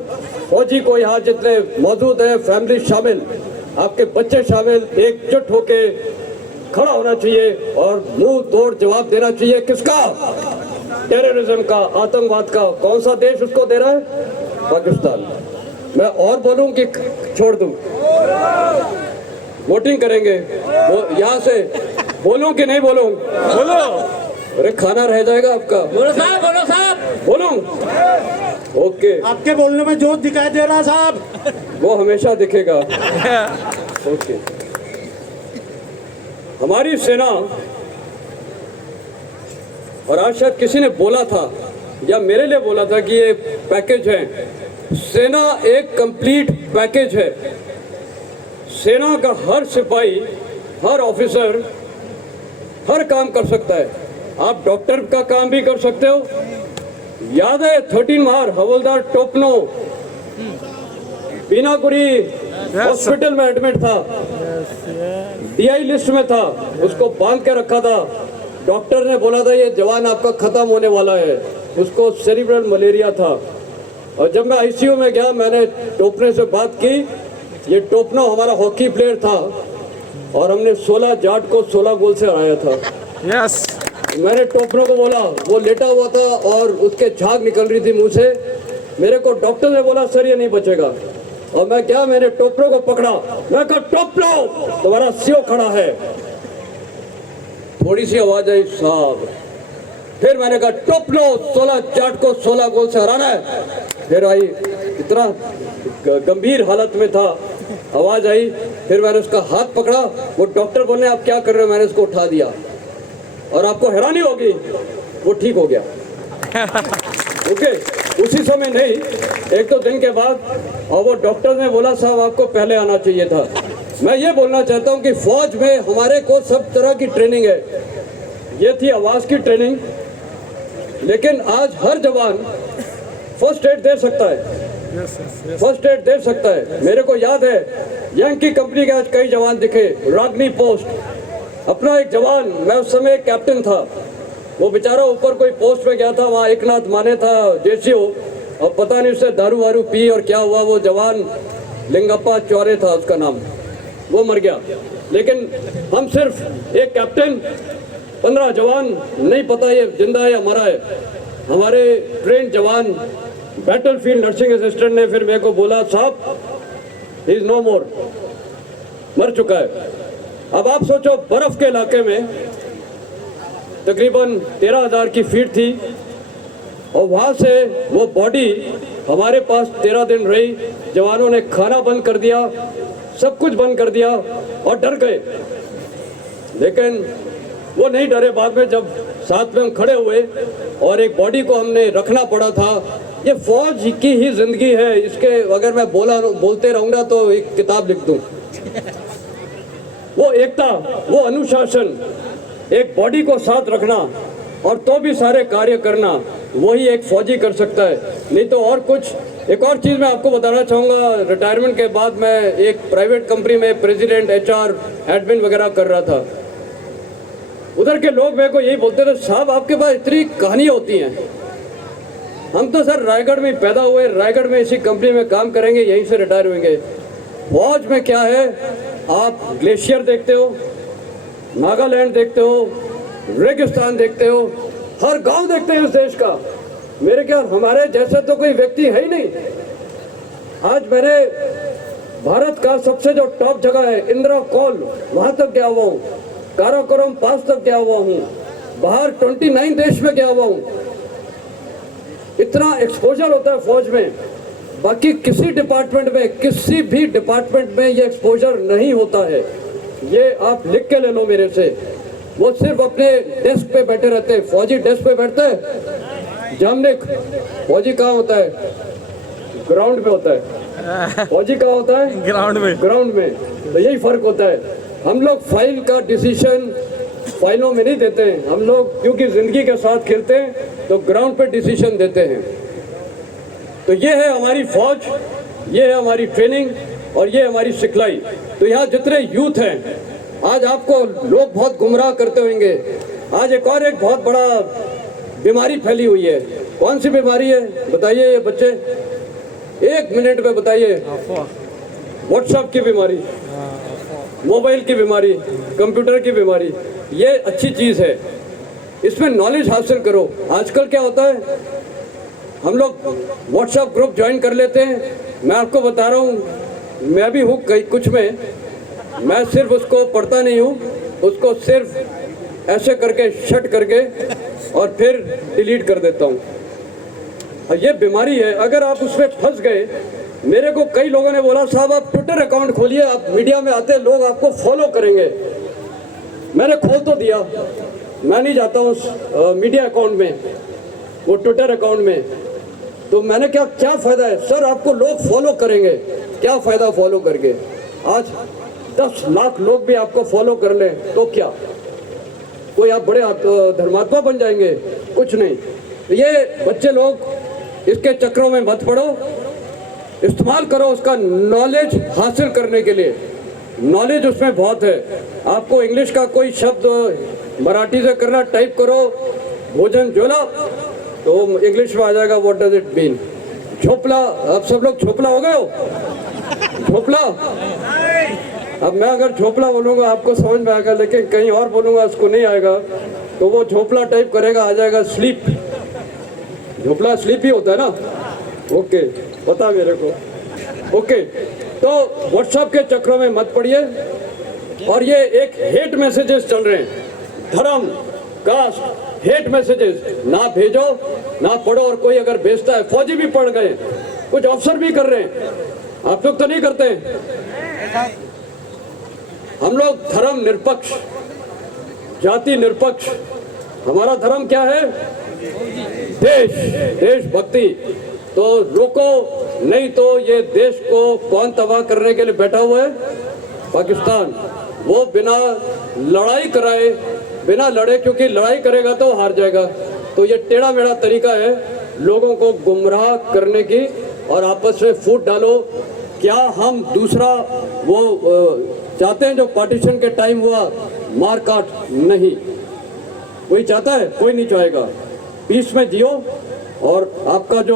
फौजी को यहाँ जितने मौजूद हैं, फैमिली शामिल, आपके बच्चे शामिल, एकजुट होके खड़ा होना चाहिए और मुंह तोड़ जवाब देना चाहिए। किसका? टेररिज्म का, आतंकवाद का। कौन सा देश उसको दे रहा है? पाकिस्तान। मैं और बोलूं कि छोड़ दूं? वोटिंग करेंगे यहाँ से, बोलूं कि नहीं बोलूं? बोलो। अरे खाना रह जाएगा आपका। बोलो साहब, बोलो साहब। बोलूं? ओके, आपके बोलने में जोश दिखाई दे रहा साहब। वो हमेशा दिखेगा। ओके, हमारी सेना, और आज शायद किसी ने बोला था या मेरे लिए बोला था कि ये पैकेज है। सेना एक कंप्लीट पैकेज है। सेना का हर सिपाही, हर ऑफिसर हर काम कर सकता है। आप डॉक्टर का काम भी कर सकते हो। याद है 13 मार हवलदार टोपनो बीनागुड़ी हॉस्पिटल में एडमिट था, डीआई लिस्ट में था, उसको बांध के रखा था। डॉक्टर ने बोला था ये जवान आपका खत्म होने वाला है, उसको सेरिब्रल मलेरिया था। और जब मैं आईसीयू में गया, मैंने टोपने से बात की। ये टोपनो हमारा हॉकी प्लेयर था और हमने 16 जाट को 16 गोल से हराया था। यस। मैंने टोपनो को बोला, वो लेटा हुआ था और उसके झाग निकल रही थी मुंह से। मेरे को डॉक्टर ने बोला सर ये नहीं बचेगा। और मैं क्या, मैंने टोपनो को पकड़ा, मैं कहा टोपनो तुम्हारा सीओ खड़ा है। थोड़ी सी आवाज आई साहब। फिर मैंने कहा टोपनो 16 जाट को 16 गोल से हराना है। फिर आई, इतना गंभीर हालत में था, आवाज आई। फिर मैंने उसका हाथ पकड़ा। वो डॉक्टर बोलने आप क्या कर रहे हो? मैंने उसको उठा दिया और आपको हैरानी होगी वो ठीक हो गया। ओके, उसी समय नहीं, 1-2 दिन के बाद। और वो डॉक्टर ने बोला साहब आपको पहले आना चाहिए था। मैं ये बोलना चाहता हूँ कि फौज में हमारे को सब तरह की ट्रेनिंग है। ये थी आवाज की ट्रेनिंग, लेकिन आज हर जवान फर्स्ट एड दे सकता है। फर्स्ट एड दे सकता है। मेरे को याद है यंकी कंपनी के आज कई जवान दिखे। रागनी पोस्ट अपना एक जवान, मैं उस समय कैप्टन था, वो बेचारा ऊपर कोई पोस्ट पे गया था, वहाँ एकनाथ माने था जेसीओ, और पता नहीं उससे दारू वारू पी और क्या हुआ, वो जवान लिंगप्पा चौरे था उसका नाम, वो मर गया। लेकिन हम सिर्फ एक कैप्टन, 15 जवान, नहीं पता ये जिंदा है या मरा है। हमारे ट्रेन जवान बैटलफील्ड नर्सिंग असिस्टेंट ने फिर मेरे को बोला साहब ही इज नो मोर, मर चुका है। अब आप सोचो बर्फ के इलाके में तकरीबन 13,000 की फीट थी और वहाँ से वो बॉडी हमारे पास 13 दिन रही। जवानों ने खाना बंद कर दिया, सब कुछ बंद कर दिया और डर गए। लेकिन वो नहीं डरे। बाद में जब साथ में हम खड़े हुए और एक बॉडी को हमने रखना पड़ा था। ये फौज की ही जिंदगी है। इसके अगर मैं बोलते रहूँगा तो एक किताब लिख दूँ। वो एकता, वो अनुशासन, एक बॉडी को साथ रखना और तो भी सारे कार्य करना, वही एक फौजी कर सकता है, नहीं तो और कुछ। एक और चीज़ मैं आपको बताना चाहूँगा, रिटायरमेंट के बाद मैं एक प्राइवेट कंपनी में प्रेसिडेंट, HR, एडमिन वगैरह कर रहा था। उधर के लोग मेरे को यही बोलते थे साहब आपके पास इतनी कहानी होती हैं। हम तो सर रायगढ़ में पैदा हुए, रायगढ़ में इसी कंपनी में काम करेंगे, यहीं से रिटायर होंगे। फौज में क्या है, आप ग्लेशियर देखते हो, नागालैंड देखते हो, रेगिस्तान देखते हो, हर गांव देखते हैं इस देश का। मेरे क्या, हमारे जैसे तो कोई व्यक्ति है ही नहीं। आज मैंने भारत का सबसे जो टॉप जगह है इंदिरा कॉल, वहां तक गया हुआ हूँ, काराकोरम पास तक गया हुआ हूँ, बाहर 29 देश में गया हुआ हूँ। इतना एक्सपोजर होता है फौज में, बाकी किसी डिपार्टमेंट में, किसी भी डिपार्टमेंट में ये एक्सपोजर नहीं होता है। ये आप लिख के ले लो मेरे से। वो सिर्फ अपने डेस्क पे बैठे रहते हैं। फौजी डेस्क पे बैठते हैं, जामनिक। फौजी कहाँ होता है? ग्राउंड पे होता है। फौजी कहाँ होता है? ग्राउंड में। ग्राउंड में। तो यही फर्क होता है। हम लोग फाइल का डिसीजन फाइलों में नहीं देते हैं। हम लोग क्योंकि जिंदगी के साथ खेलते हैं तो ग्राउंड पे डिसीजन देते हैं। तो ये है हमारी फौज, ये है हमारी ट्रेनिंग और ये हमारी सिखलाई। तो यहाँ जितने यूथ हैं, आज आपको लोग बहुत गुमराह करते होंगे। आज एक बहुत बड़ा बीमारी फैली हुई है। कौन सी बीमारी है बताइए ये बच्चे? एक मिनट में बताइए, व्हाट्सएप की बीमारी, मोबाइल की बीमारी, कंप्यूटर की बीमारी, ये अच्छी चीज़ है, इसमें नॉलेज हासिल करो। आजकल क्या होता है, हम लोग व्हाट्सएप ग्रुप ज्वाइन कर लेते हैं। मैं आपको बता रहा हूँ, मैं भी हूँ कई कुछ में, मैं सिर्फ उसको पढ़ता नहीं हूँ, उसको सिर्फ ऐसे करके शट करके और फिर डिलीट कर देता हूँ। ये बीमारी है, अगर आप उसमें फंस गए। मेरे को कई लोगों ने बोला साहब आप ट्विटर अकाउंट खोलिए, आप मीडिया में आते लोग आपको फॉलो करेंगे। मैंने खोल तो दिया, मैं नहीं जाता हूँ मीडिया अकाउंट में, वो ट्विटर अकाउंट में। तो मैंने क्या फ़ायदा है सर, आपको लोग फॉलो करेंगे, क्या फ़ायदा फॉलो करके? आज 10 लाख लोग भी आपको फॉलो कर लें तो क्या, कोई आप बड़े धर्मात्मा बन जाएंगे? कुछ नहीं। ये बच्चे लोग इसके चक्रों में मत पड़ो, इस्तेमाल करो उसका नॉलेज हासिल करने के लिए। नॉलेज उसमें बहुत है। आपको इंग्लिश का कोई शब्द मराठी से करना, टाइप करो भोजन झोला तो इंग्लिश में आ जाएगा व्हाट डज इट मीन। झोपला, आप सब लोग झोपला हो गए हो? झोपला, अब मैं अगर झोपला बोलूँगा आपको समझ में आएगा, लेकिन कहीं और बोलूँगा उसको नहीं आएगा, तो वो झोपला टाइप करेगा, आ जाएगा स्लीप। झोपला स्लीप ही होता है ना? ओके, पता मेरे को। ओके, तो व्हाट्सएप के चक्रों में मत पड़िए। और ये एक हेट मैसेजेस चल रहे हैं, धर्म, कास्ट, हेट मैसेजेस ना भेजो, ना पढ़ो। और कोई अगर भेजता है, फौजी भी पढ़ गए, कुछ अफसर भी कर रहे हैं, आप लोग तो नहीं करते। हम लोग धर्म निरपेक्ष, जाति निरपेक्ष। हमारा धर्म क्या है? देशभक्ति। तो रोको, नहीं तो ये देश को कौन तबाह करने के लिए बैठा हुआ है? पाकिस्तान। वो बिना लड़ाई कराए, बिना लड़े, क्योंकि लड़ाई करेगा तो हार जाएगा। तो ये टेढ़ा मेढ़ा तरीका है लोगों को गुमराह करने की, और आपस में फूट डालो। क्या हम दूसरा वो चाहते हैं जो पार्टीशन के टाइम हुआ, मार काट? नहीं, कोई चाहता है? कोई नहीं चाहेगा। पीस में जियो। और आपका जो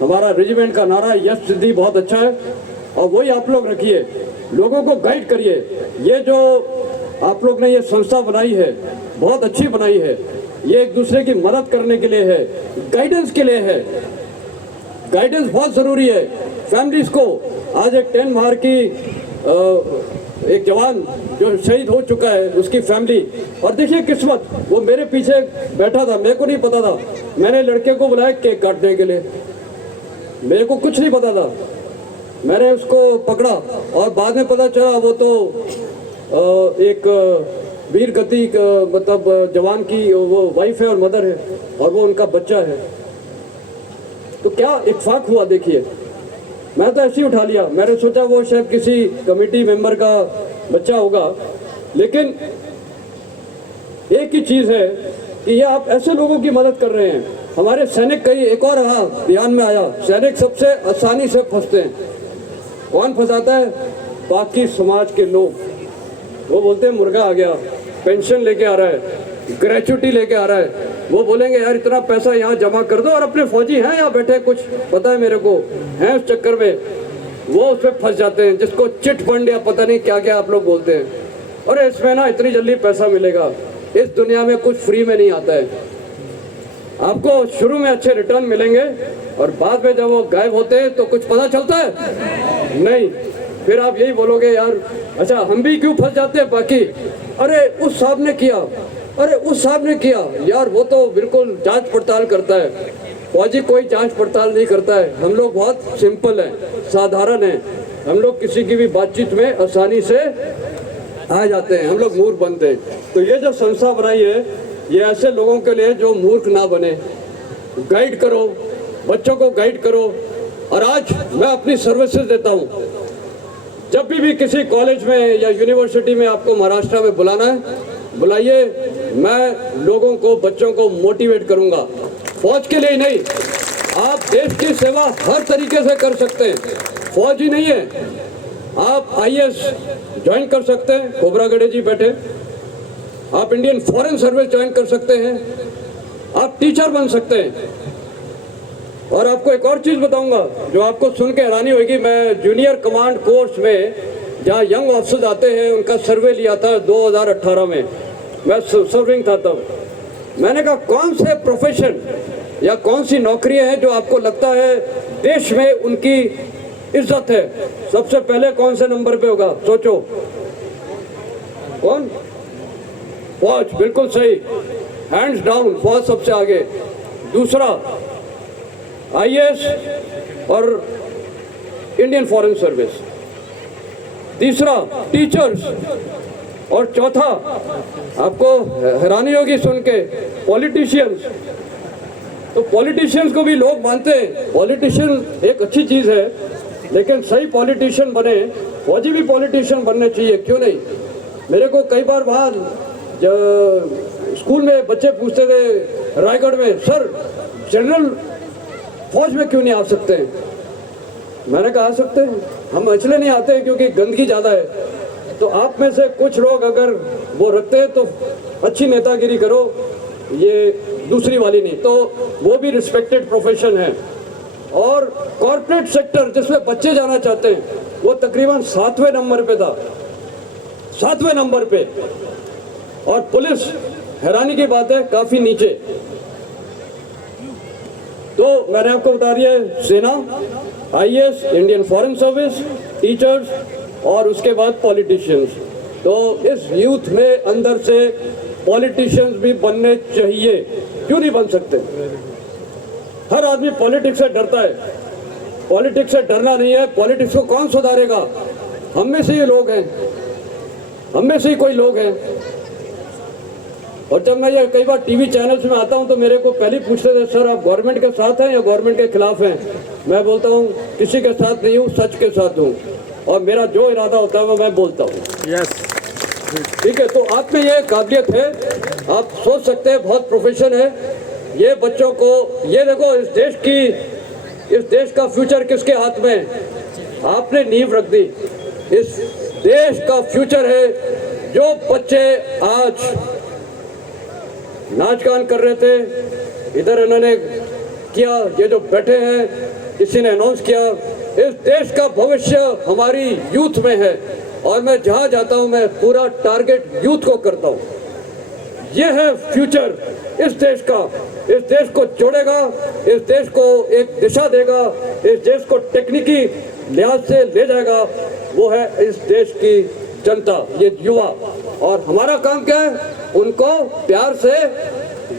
हमारा रेजिमेंट का नारा है, यश सिद्धि, बहुत अच्छा है, और वही आप लोग रखिए, लोगों को गाइड करिए। ये जो आप लोग ने ये संस्था बनाई है, बहुत अच्छी बनाई है। ये एक दूसरे की मदद करने के लिए है, गाइडेंस के लिए है। गाइडेंस बहुत ज़रूरी है फैमिलीज को। आज एक 10 मार की एक जवान जो शहीद हो चुका है, उसकी फैमिली, और देखिए किस्मत, वो मेरे पीछे बैठा था, मेरे को नहीं पता था। मैंने लड़के को बुलाया केक काटने के लिए, मेरे को कुछ नहीं पता था। मैंने उसको पकड़ा और बाद में पता चला वो तो एक वीर गति मतलब जवान की वो वाइफ है और मदर है, और वो उनका बच्चा है। तो क्या इत्तेफाक हुआ देखिए। मैं तो ऐसे ही उठा लिया, मैंने सोचा वो शायद किसी कमेटी मेंबर का बच्चा होगा। लेकिन एक ही चीज़ है कि ये आप ऐसे लोगों की मदद कर रहे हैं। हमारे सैनिक, कई एक और ध्यान में आया, सैनिक सबसे आसानी से फंसते हैं। कौन फंसाता है? बाकी समाज के लोग। वो बोलते हैं मुर्गा आ गया, पेंशन लेके आ रहा है, ग्रेचुटी लेके आ रहा है। वो बोलेंगे यार इतना पैसा यहाँ जमा कर दो, और अपने फौजी हैं यहाँ बैठे, कुछ पता है मेरे को, हैं उस चक्कर में वो उस पर फंस जाते हैं, जिसको चिट फंड या पता नहीं क्या क्या आप लोग बोलते हैं। अरे इसमें ना इतनी जल्दी पैसा मिलेगा। इस दुनिया में कुछ फ्री में नहीं आता है। आपको शुरू में अच्छे रिटर्न मिलेंगे, और बाद में जब वो गायब होते हैं तो कुछ पता चलता है नहीं। फिर आप यही बोलोगे यार अच्छा हम भी क्यों फंस जाते हैं बाकी, अरे उस साहब ने किया, अरे उस साहब ने किया। यार वो तो बिल्कुल जांच पड़ताल करता है, फौजी कोई जांच पड़ताल नहीं करता है। हम लोग बहुत सिंपल हैं, साधारण हैं। हम लोग किसी की भी बातचीत में आसानी से आ जाते हैं, हम लोग मूर्ख बनते हैं। तो ये जो संस्था बनाई है, ये ऐसे लोगों के लिए जो मूर्ख ना बने। गाइड करो, बच्चों को गाइड करो। और आज मैं अपनी सर्विसेज देता हूँ। जब भी किसी कॉलेज में या यूनिवर्सिटी में आपको महाराष्ट्र में बुलाना है, बुलाइए। मैं लोगों को, बच्चों को मोटिवेट करूंगा, फौज के लिए नहीं। आप देश की सेवा हर तरीके से कर सकते हैं, फौज ही नहीं है। आप IAS ज्वाइन कर सकते हैं, खोबरागढ़े जी बैठे। आप इंडियन फॉरेन सर्विस ज्वाइन कर सकते हैं। आप टीचर बन सकते हैं। और आपको एक और चीज़ बताऊंगा जो आपको सुन के हैरानी होगी। मैं जूनियर कमांड कोर्स में जहाँ यंग ऑफिसर्स आते हैं उनका सर्वे लिया था 2018 में, मैं सर्विंग था तब। मैंने कहा कौन से प्रोफेशन या कौन सी नौकरियां हैं जो आपको लगता है देश में उनकी इज्जत है, सबसे पहले कौन से नंबर पे होगा? सोचो। कौन? फौज, बिल्कुल सही, हैंड्स डाउन फौज सबसे आगे। दूसरा आईएएस और इंडियन फॉरेन सर्विस। तीसरा टीचर्स। और चौथा आपको हैरानी होगी सुन के, पॉलिटिशियंस। तो पॉलिटिशियंस को भी लोग मानते हैं। पॉलिटिशियन एक अच्छी चीज़ है, लेकिन सही पॉलिटिशियन बने, फौजी भी पॉलिटिशियन बनने चाहिए, क्यों नहीं? मेरे को कई बार वहाँ स्कूल में बच्चे पूछते थे रायगढ़ में, सर जनरल फौज में क्यों नहीं आ सकते हैं? मैंने कहा आ सकते हैं, हम इसलिए नहीं आते हैं क्योंकि गंदगी ज़्यादा है। तो आप में से कुछ लोग अगर वो रखते हैं तो अच्छी नेतागिरी करो, ये दूसरी वाली नहीं। तो वो भी रिस्पेक्टेड प्रोफेशन है। और कॉर्पोरेट सेक्टर जिसमें बच्चे जाना चाहते हैं वो तकरीबन 7वें नंबर पे था, 7वें नंबर पे। और पुलिस, हैरानी की बात है, काफ़ी नीचे। तो मैंने आपको बता दिया है, सेना, IAS, Indian foreign service, teachers और उसके बाद पॉलिटिशियंस। तो इस यूथ में अंदर से पॉलिटिशियंस भी बनने चाहिए, क्यों नहीं बन सकते? हर आदमी पॉलिटिक्स से डरता है, पॉलिटिक्स से डरना नहीं है। पॉलिटिक्स को कौन सुधारेगा? हम में से ही लोग हैं, हम में से ही कोई लोग हैं। और जब मैं ये कई बार टीवी चैनल्स में आता हूं तो मेरे को पहले पूछते थे, सर आप गवर्नमेंट के साथ हैं या गवर्नमेंट के खिलाफ हैं? मैं बोलता हूं किसी के साथ नहीं हूं, सच के साथ हूं, और मेरा जो इरादा होता है वो मैं बोलता हूं। यस, ठीक है। तो आप में ये काबिलियत है, आप सोच सकते हैं, बहुत प्रोफेशन है। ये बच्चों को, ये देखो, इस देश का फ्यूचर किसके हाथ में है? आपने नींव रख दी। इस देश का फ्यूचर है जो बच्चे आज नाच गान कर रहे थे, इधर इन्होंने किया, ये जो बैठे हैं किसी ने अनाउंस किया। इस देश का भविष्य हमारी यूथ में है, और मैं जहाँ जाता हूँ मैं पूरा टारगेट यूथ को करता हूँ। ये है फ्यूचर इस देश का। इस देश को जोड़ेगा, इस देश को एक दिशा देगा, इस देश को टेक्निकी लिहाज से ले जाएगा, वो है इस देश की जनता, ये युवा। और हमारा काम क्या है? उनको प्यार से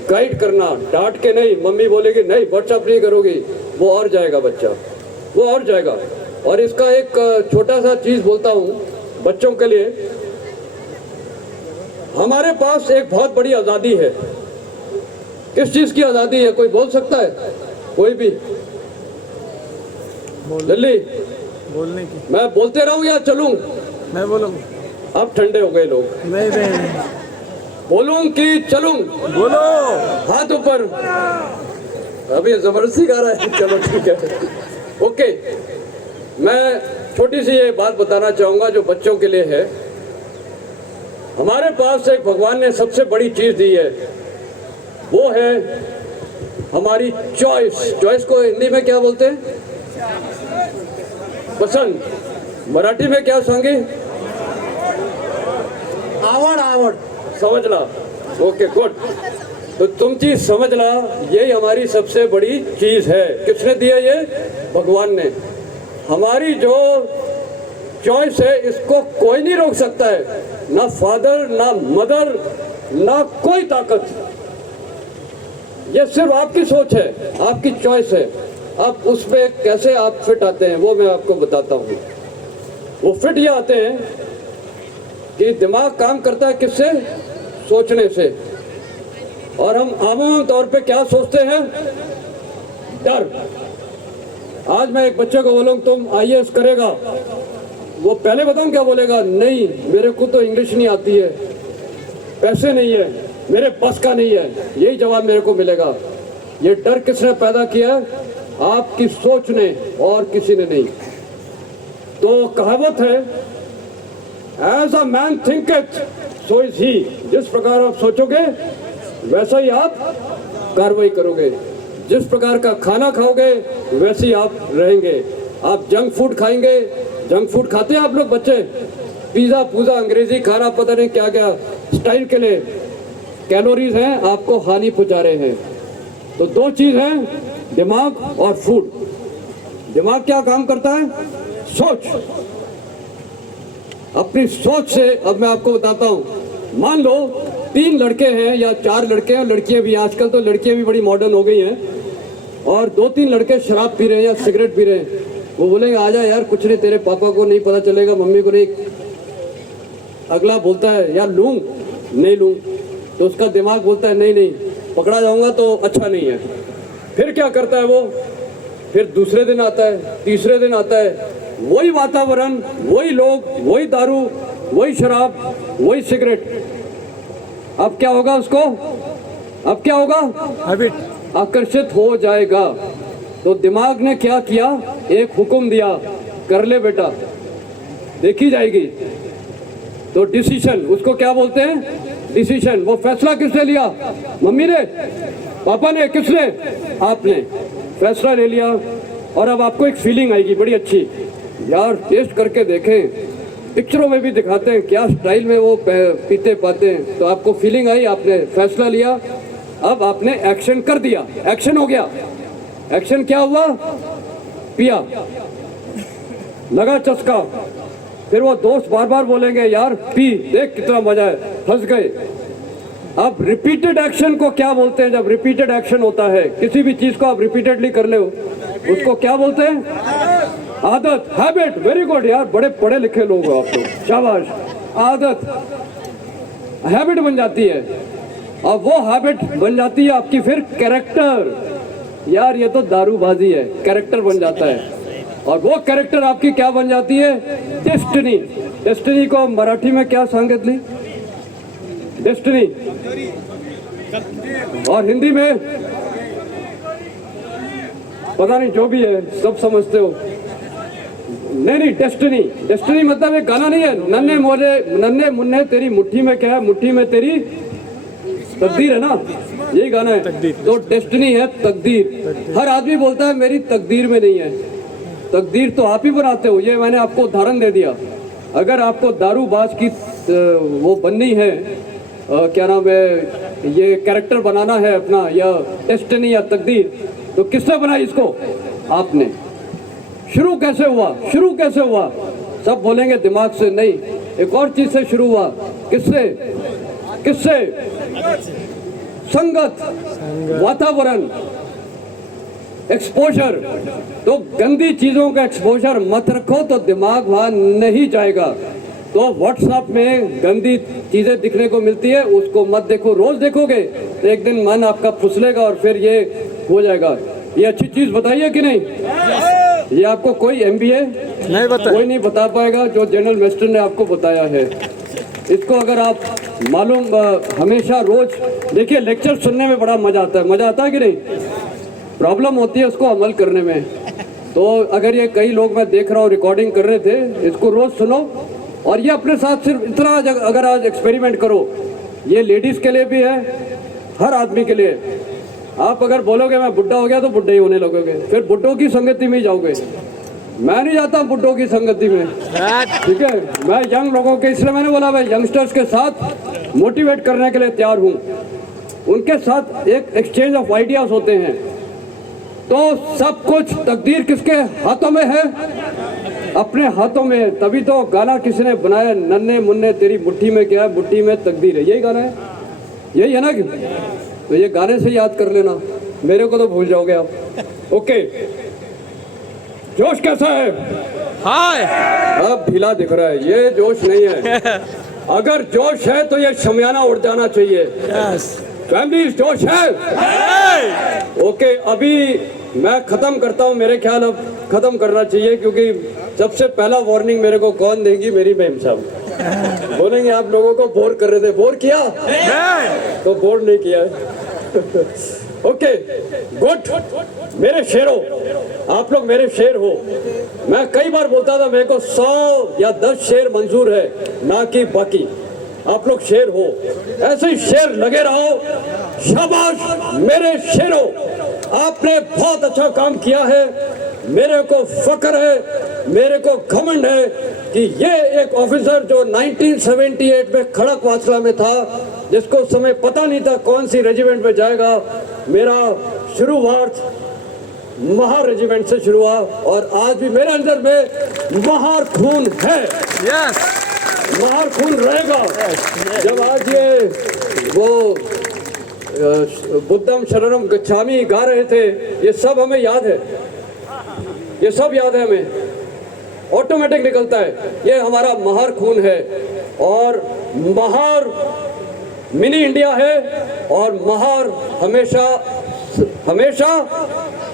गाइड करना, डांट के नहीं। मम्मी बोलेगी नहीं व्हाट्सअप नहीं करोगी, वो और जाएगा बच्चा, वो और जाएगा। और इसका एक छोटा सा चीज़ बोलता हूँ बच्चों के लिए। हमारे पास एक बहुत बड़ी आज़ादी है। किस चीज़ की आज़ादी है? कोई बोल सकता है? कोई भी? दिल्ली बोलने की। मैं बोलते रहूं या चलूं? मैं बोलूं? अब ठंडे हो गए लोग। नहीं, बोलूं कि चलूं? बोलो। हाथ ऊपर। अभी जबरदस्ती गा रहा है, चलो ठीक है, ओके। मैं छोटी सी ये बात बताना चाहूंगा जो बच्चों के लिए है। हमारे पास एक भगवान ने सबसे बड़ी चीज दी है, वो है हमारी चॉइस। चॉइस को हिंदी में क्या बोलते हैं? पसंद। मराठी में क्या सांगे? आवड आवड समझ ला। Okay, good. तो तुम चीज समझ ला, यही हमारी सबसे बड़ी चीज है। किसने दिया? ये भगवान ने। हमारी जो चॉइस है इसको कोई नहीं रोक सकता है, ना फादर, ना मदर, ना कोई ताकत। ये सिर्फ आपकी सोच है, आपकी चॉइस है। अब उसमें कैसे आप फिट आते हैं वो मैं आपको बताता हूँ। वो फिट ये आते हैं कि दिमाग काम करता है किससे? सोचने से। और हम आम तौर पे क्या सोचते हैं? डर। आज मैं एक बच्चे को बोलूँ तुम आईएएस करेगा, वो पहले बताऊँ क्या बोलेगा? नहीं, मेरे को तो इंग्लिश नहीं आती है, पैसे नहीं है, मेरे बस का नहीं है, यही जवाब मेरे को मिलेगा। ये डर किसने पैदा किया है? आपकी सोच ने, और किसी ने नहीं। तो कहावत है, as a man thinketh so is he. जिस प्रकार आप सोचोगे वैसा ही आप कार्रवाई करोगे। जिस प्रकार का खाना खाओगे वैसे ही आप रहेंगे। आप जंक फूड खाएंगे, जंक फूड खाते हैं आप लोग बच्चे, पिज़्ज़ा पूजा अंग्रेजी खाना पता नहीं क्या क्या स्टाइल के लिए कैलोरीज हैं, आपको हानि पहुंचा रहे हैं। तो दो चीज़ हैं, दिमाग और फूड। दिमाग क्या काम करता है? सोच। अपनी सोच से अब मैं आपको बताता हूं। मान लो 3 लड़के हैं या 4 लड़के हैं, लड़कियां भी, आजकल तो लड़कियां भी बड़ी मॉडर्न हो गई हैं, और 2-3 लड़के शराब पी रहे हैं या सिगरेट पी रहे हैं। वो बोलेंगे आजा यार, कुछ नहीं, तेरे पापा को नहीं पता चलेगा, मम्मी को नहीं। अगला बोलता है यार लूं, नहीं लूं, तो उसका दिमाग बोलता है नहीं नहीं, पकड़ा जाऊंगा तो अच्छा नहीं है। फिर क्या करता है वो? फिर दूसरे दिन आता है, तीसरे दिन आता है, वही वातावरण, वही लोग, वही दारू, वही शराब, वही सिगरेट। अब क्या होगा उसको? अब क्या होगा? हैबिट। आकर्षित हो जाएगा। तो दिमाग ने क्या किया? एक हुक्म दिया, कर ले बेटा, देखी जाएगी। तो डिसीजन, उसको क्या बोलते हैं? डिसीजन। वो फैसला किसने लिया? मम्मी ने? पापा ने? किसने? आपने फैसला ले लिया। और अब आपको एक फीलिंग आएगी बड़ी अच्छी, यार टेस्ट करके देखें, पिक्चरों में भी दिखाते हैं क्या स्टाइल में वो पीते पाते हैं। तो आपको फीलिंग आई, आपने फैसला लिया, अब आपने एक्शन कर दिया, एक्शन हो गया। एक्शन क्या हुआ? पिया, लगा चस्का। फिर वो दोस्त बार बार बोलेंगे यार पी, देख कितना मजा है, फंस गए। अब रिपीटेड एक्शन को क्या बोलते हैं? जब रिपीटेड एक्शन होता है, किसी भी चीज को आप रिपीटेडली कर ले, उसको क्या बोलते हैं? आदत, हैबिट। वेरी गुड यार, बड़े पढ़े लिखे लोग हो आप लोग, शाबाश। आदत, हैबिट बन जाती है। और वो हैबिट बन जाती है आपकी फिर कैरेक्टर। यार ये तो दारूबाजी है, कैरेक्टर बन जाता है। और वो कैरेक्टर आपकी क्या बन जाती है? डेस्टिनी। डेस्टिनी को मराठी में क्या सांगितली? डेस्टिनी। और हिंदी में पता नहीं, जो भी है सब समझते हो। नहीं, डेस्टिनी। डेस्टिनी मतलब एक गाना नहीं है, नन्हे मोरे नन्हे मुन्ने तेरी मुट्ठी में क्या है, मुट्ठी में तेरी तकदीर है ना, यही गाना है। तो डेस्टिनी है तकदीर। हर आदमी बोलता है मेरी तकदीर में नहीं है। तकदीर तो आप ही बनाते हो। ये मैंने आपको उदाहरण दे दिया। अगर आपको दारूबाज की वो बननी है, क्या नाम है, ये कैरेक्टर बनाना है अपना, या डेस्टिनी या तकदीर, तो किसने बनाई इसको? आपने। शुरू कैसे हुआ? शुरू कैसे हुआ? सब बोलेंगे दिमाग से, नहीं, एक और चीज से शुरू हुआ। किससे? किससे? संगत, वातावरण, एक्सपोजर। तो गंदी चीजों का एक्सपोजर मत रखो तो दिमाग वहां नहीं जाएगा। तो व्हाट्सएप में गंदी चीजें दिखने को मिलती है, उसको मत देखो। रोज देखोगे तो एक दिन मन आपका फुसलेगा और फिर ये हो जाएगा। ये अच्छी चीज बताइए कि नहीं? ये आपको कोई एमबीए नहीं बता, कोई नहीं बता पाएगा जो जनरल मिनिस्टर ने आपको बताया है। इसको अगर आप मालूम, हमेशा रोज देखिए, लेक्चर सुनने में बड़ा मजा आता है। मजा आता है कि नहीं? प्रॉब्लम होती है उसको अमल करने में। तो अगर ये कई लोग मैं देख रहा हूँ रिकॉर्डिंग कर रहे थे, इसको रोज सुनो और ये अपने साथ सिर्फ इतना अगर आज एक्सपेरिमेंट करो, ये लेडीज के लिए भी है, हर आदमी के लिए। आप अगर बोलोगे मैं बुढ़ा हो गया तो बुढ़े ही होने लगोगे, फिर बुढ़ों की संगति में ही जाओगे। मैं नहीं जाता बुढ़ों की संगति में, ठीक है? मैं यंग लोगों के, इसलिए मैंने बोला मैं यंगस्टर्स के साथ मोटिवेट करने के लिए तैयार हूँ। उनके साथ एक एक्सचेंज ऑफ आइडियाज होते हैं। तो सब कुछ तकदीर किसके हाथों में है? अपने हाथों में है। तभी तो गाना किसी ने बनाया, नन्हे मुन्ने तेरी मुट्ठी में क्या है, मुट्ठी में तकदीर है। यही गाना है, यही है ना? तो ये गाने से याद कर लेना, मेरे को तो भूल जाओगे आप। ओके, जोश कैसा है? हाय। अब ढीला दिख रहा है, ये जोश नहीं है। अगर जोश है तो ये शमियाना उड़ जाना चाहिए। फैमिली जोश है? ओके, अभी मैं खत्म करता हूँ। मेरे ख्याल अब खत्म करना चाहिए, क्योंकि सबसे पहला वार्निंग मेरे को कौन देंगी? मेरी मैम साहब बोलेंगे आप लोगों को बोर कर रहे थे। बोर किया? तो बोर नहीं किया है। Okay, good. मेरे शेरों, आप लोग मेरे शेर हो। मैं कई बार बोलता था मेरे को 100 या 10 शेर मंजूर है, ना कि बाकी। आप लोग शेर हो, ऐसे ही शेर लगे रहो। शाबाश मेरे शेरों, आपने बहुत अच्छा काम किया है। मेरे को फक्र है, मेरे को घमंड है कि ये एक ऑफिसर जो 1978 में खड़कवासला में था, जिसको उस समय पता नहीं था कौन सी रेजिमेंट में जाएगा। मेरा शुरुआत महार रेजिमेंट से शुरू हुआ और आज भी मेरे अंदर में महार खून है। यस महार खून रहेगा। जब आज ये वो बुद्धम शरणम गच्छामी गा रहे थे, ये सब हमें याद है, ये सब याद है, हमें ऑटोमेटिक निकलता है। ये हमारा महार खून है और महार मिनी इंडिया है और महार हमेशा हमेशा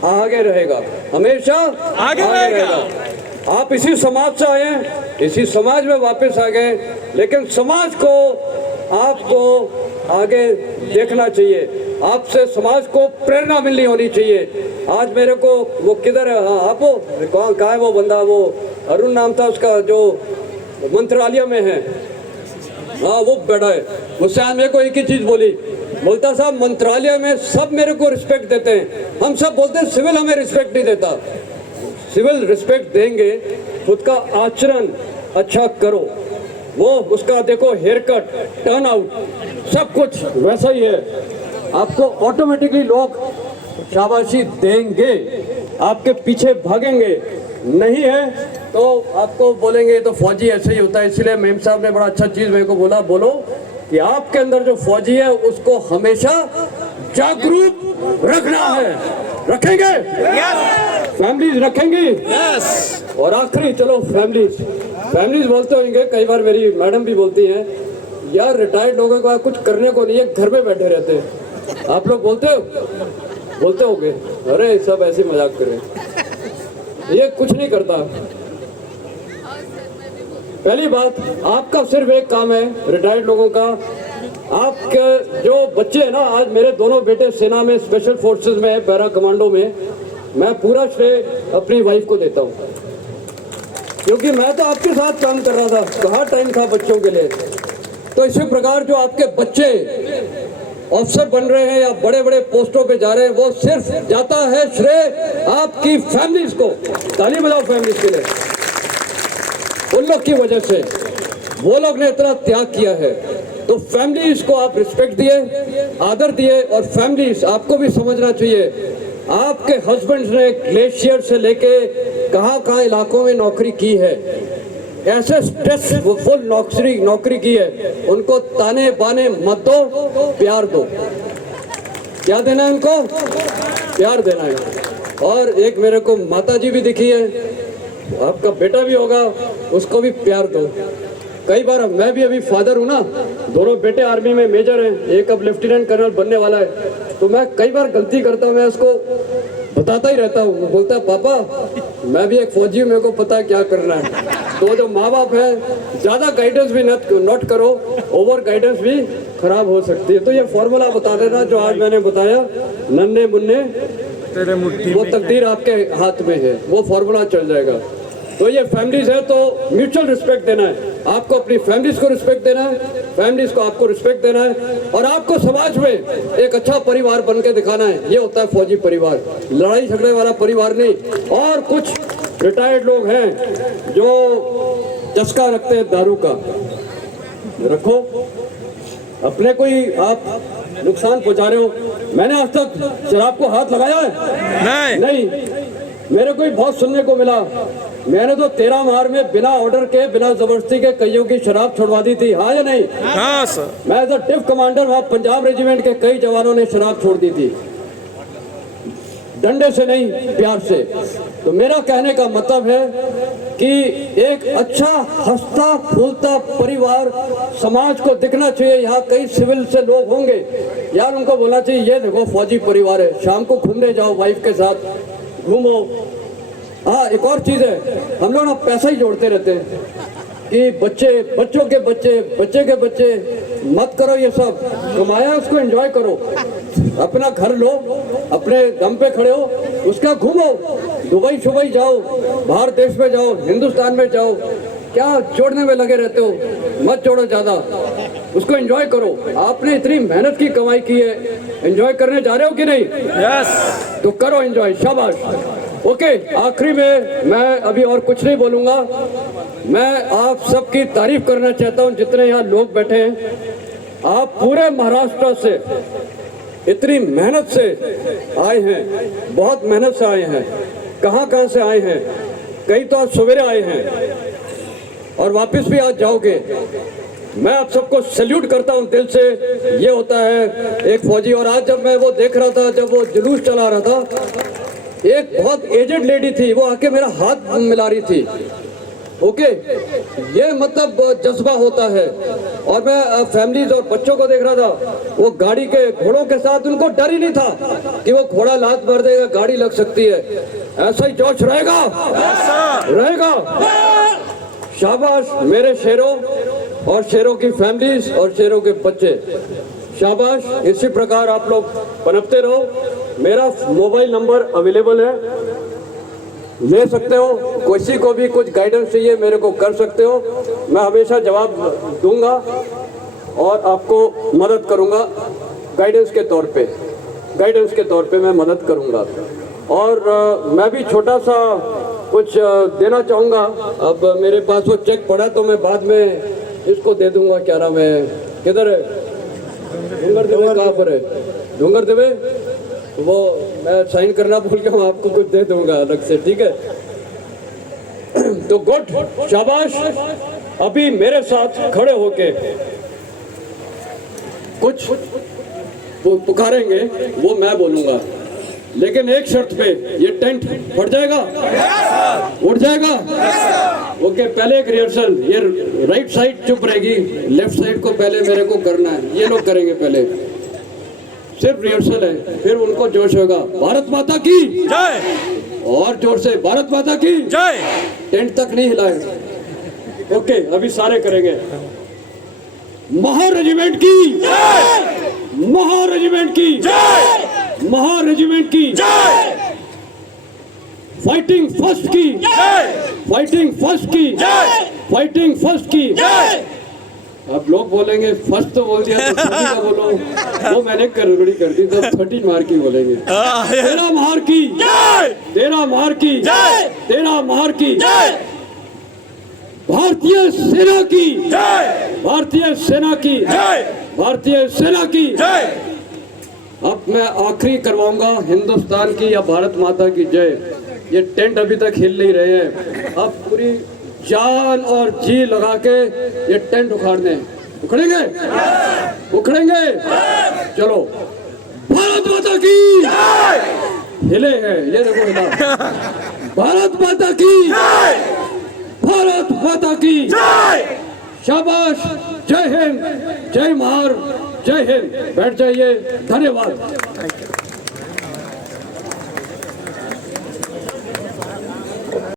आगे रहेगा, हमेशा आगे रहेगा। आप इसी समाज से आए हैं, इसी समाज में वापस आ गए, लेकिन समाज को आपको आगे देखना चाहिए। आपसे समाज को प्रेरणा मिलनी होनी चाहिए। आज मेरे को वो किधर है, हाँ आप हो, कहाँ है वो बंदा, वो अरुण नाम था उसका, जो मंत्रालय में है, हाँ वो बैठा है। उससे आज मेरे को एक ही चीज बोलता साहब मंत्रालय में सब मेरे को रिस्पेक्ट देते हैं, हम सब बोलते हैं सिविल हमें रिस्पेक्ट नहीं देता। सिविल रिस्पेक्ट देंगे, खुद का आचरण अच्छा करो, वो उसका देखो हेयर कट, टर्न आउट, सब कुछ वैसा ही है। आपको ऑटोमेटिकली लोग शाबाशी देंगे, आपके पीछे भागेंगे। नहीं है तो आपको बोलेंगे तो फौजी ऐसे ही होता है। इसलिए मेम साहब ने बड़ा अच्छा चीज मेरे को बोलो कि आपके अंदर जो फौजी है उसको हमेशा जागरूक रखना है। रखेंगे? फैमिलीज रखेंगी? और आखिरी चलो फैमिलीज बोलते होंगे, कई बार मेरी मैडम भी बोलती हैं, यार रिटायर्ड लोगों का कुछ करने को नहीं है, घर में बैठे रहते हैं। आप लोग बोलते होंगे, अरे सब ऐसे मजाक कर रहे हैं, ये कुछ नहीं करता। पहली बात, आपका सिर्फ एक काम है रिटायर्ड लोगों का, आपके जो बच्चे हैं ना, आज मेरे दोनों बेटे सेना में स्पेशल फोर्सेस में है, पैरा कमांडो में, मैं पूरा श्रेय अपनी वाइफ को देता हूँ, क्योंकि मैं तो आपके साथ काम कर रहा था, कहाँ टाइम था बच्चों के लिए। तो इसी प्रकार जो आपके बच्चे अफसर बन रहे हैं या बड़े बड़े पोस्टों पे जा रहे हैं, वो सिर्फ जाता है श्रेय आपकी फैमिलीज को। ताली बजाओ फैमिलीज के लिए, उन लोग की वजह से वो लोग ने इतना त्याग किया है। तो फैमिलीज को आप रिस्पेक्ट दिए, आदर दिए, और फैमिलीज आपको भी समझना चाहिए, आपके हस्बैंड्स ने ग्लेशियर से लेके कहाँ इलाकों में नौकरी की है, ऐसे स्ट्रेसफुल नौकरी की है, उनको ताने बाने मत दो, प्यार दो। क्या देना है उनको? प्यार देना है। और एक मेरे को माता जी भी दिखी है, आपका बेटा भी होगा, उसको भी प्यार दो। कई बार मैं भी अभी फादर हूँ ना, दोनों बेटे आर्मी में मेजर हैं, एक अब लेफ्टिनेंट कर्नल बनने वाला है, तो मैं कई बार गलती करता हूँ, मैं उसको बताता ही रहता हूँ। वो बोलता है पापा मैं भी एक फौजी हूँ, मेरे को पता है क्या करना है। तो जो माँ बाप है, ज़्यादा गाइडेंस भी नोट करो, ओवर गाइडेंस भी खराब हो सकती है। तो ये फॉर्मूला बता देना जो आज मैंने बताया, नन्हे मुन्ने तेरे मुट्ठी वो तकदीर आपके हाथ में है, वो फॉर्मूला चल जाएगा। तो ये फैमिलीज है तो म्यूचुअल रिस्पेक्ट देना है, आपको अपनी फैमिलीज को रिस्पेक्ट देना है, फैमिलीज को आपको रिस्पेक्ट देना है, और आपको समाज में एक अच्छा परिवार बन के दिखाना है। ये होता है फौजी परिवार, लड़ाई झगड़े वाला परिवार नहीं। और कुछ रिटायर्ड लोग हैं जो चस्का रखते हैं दारू का, रखो, अपने को ही आप नुकसान पहुंचा रहे हो। मैंने आज तक शराब को हाथ लगाया है? नहीं। मेरे को ही बहुत सुनने को मिला, मैंने तो 13 मार में बिना ऑर्डर के, बिना जबरदस्ती के कईयों की शराब छुड़वा दी थी, हाँ या नहीं? हाँ सर। मैं एज अ डिफ कमांडर वहाँ पंजाब रेजिमेंट के कई जवानों ने शराब छोड़ दी थी, डंडे से नहीं, प्यार से। तो मेरा कहने का मतलब है कि एक अच्छा हंसता फूलता परिवार समाज को दिखना चाहिए। यहाँ कई सिविल से लोग होंगे यार, उनको बोलना चाहिए ये देखो फौजी परिवार है, शाम को घूमने जाओ, वाइफ के साथ घूमो। हाँ, एक और चीज़ है, हम लोग ना पैसा ही जोड़ते रहते हैं कि बच्चों के बच्चे मत करो, ये सब कमाया उसको एंजॉय करो, अपना घर लो, अपने दम पे खड़े हो, उसका घूमो, दुबई शुबई जाओ, बाहर देश में जाओ, हिंदुस्तान में जाओ, क्या जोड़ने में लगे रहते हो? मत जोड़ो ज़्यादा। उसको एंजॉय करो। आपने इतनी मेहनत की कमाई की है, एंजॉय करने जा रहे हो कि नहीं? यस तो करो एंजॉय, शाबाश। ओके, आखिरी में मैं अभी और कुछ नहीं बोलूंगा। मैं आप सबकी तारीफ करना चाहता हूं, जितने यहाँ लोग बैठे हैं। आप पूरे महाराष्ट्र से इतनी मेहनत से आए हैं, बहुत मेहनत से आए हैं। कहाँ से आए हैं? कई तो आज सवेरे आए हैं और वापस भी आज जाओगे। मैं आप सबको सैल्यूट करता हूं दिल से। ये होता है एक फौजी। और आज जब मैं वो देख रहा था, जब वो जुलूस चला रहा था, एक बहुत एजेड लेडी थी, वो आके मेरा हाथ मिला रही थी। ओके, ये मतलब जज्बा होता है। और मैं फैमिलीज और बच्चों को देख रहा था, वो गाड़ी के घोड़ों के साथ, उनको डर ही नहीं था कि वो घोड़ा लात मार देगा, गाड़ी लग सकती है। ऐसा ही जोश रहेगा, रहेगा। शाबाश मेरे शेरों और शेरों की फैमिलीज और शेरों के बच्चे, शाबाश। इसी प्रकार आप लोग पनपते रहो। मेरा मोबाइल नंबर अवेलेबल है, ले सकते हो। किसी को भी कुछ गाइडेंस चाहिए मेरे को कर सकते हो। मैं हमेशा जवाब दूंगा और आपको मदद करूंगा गाइडेंस के तौर पे। गाइडेंस के तौर पे मैं मदद करूंगा। और मैं भी छोटा सा कुछ देना चाहूँगा। अब मेरे पास वो चेक पड़ा तो मैं बाद में इसको दे दूंगा। क्या नाम है, किधर है? डूंगर देवे कहाँ पर है? डूंगर देवे, वो मैं साइन करना भूल गया हूँ, आपको कुछ दे दूंगा अलग से, ठीक है? तो गुड, शाबाश। अभी मेरे साथ खड़े होके कुछ पुकारेंगे, वो मैं बोलूंगा, लेकिन एक शर्त पे। ये टेंट फट जाएगा, उड़ जाएगा। ओके, पहले एक रिहर्सल। ये राइट साइड चुप रहेगी, लेफ्ट साइड को पहले मेरे को करना है। ये लोग करेंगे पहले, सिर्फ रिहर्सल है, फिर उनको जोश होगा। भारत माता की जय, और जोर से भारत माता की जय। टेंट तक नहीं हिलाए। ओके, अभी सारे करेंगे। महारेजिमेंट की जय, महारेजिमेंट की जय, महारेजिमेंट की जय, फाइटिंग फर्स्ट की जय, फाइटिंग फर्स्ट की जय, फाइटिंग फर्स्ट की जय। अब लोग बोलेंगे फर्स्ट तो बोल दिया तो 30 का बोलो, वो मैंने गड़बड़ी कर दी, तो 30 मार की बोलेंगे। तेरा मार की जय, तेरा मार की जय, तेरा मार की जय, भारतीय सेना की जय, भारतीय सेना की जय, भारतीय सेना की जय। अब मैं आखिरी करवाऊंगा हिंदुस्तान की या भारत माता की जय। ये टेंट अभी तक हिल नहीं रहे हैं। अब पूरी जान और जी लगा के ये टेंट उखाड़ दें। उखड़ेंगे, उखड़ेंगे। चलो, भारत माता की हिले हैं, ये देखो हिला। भारत माता की भारत माता की शाबाश। जय हिंद, जय महार, जय हिंद। बैठ जाइए, धन्यवाद।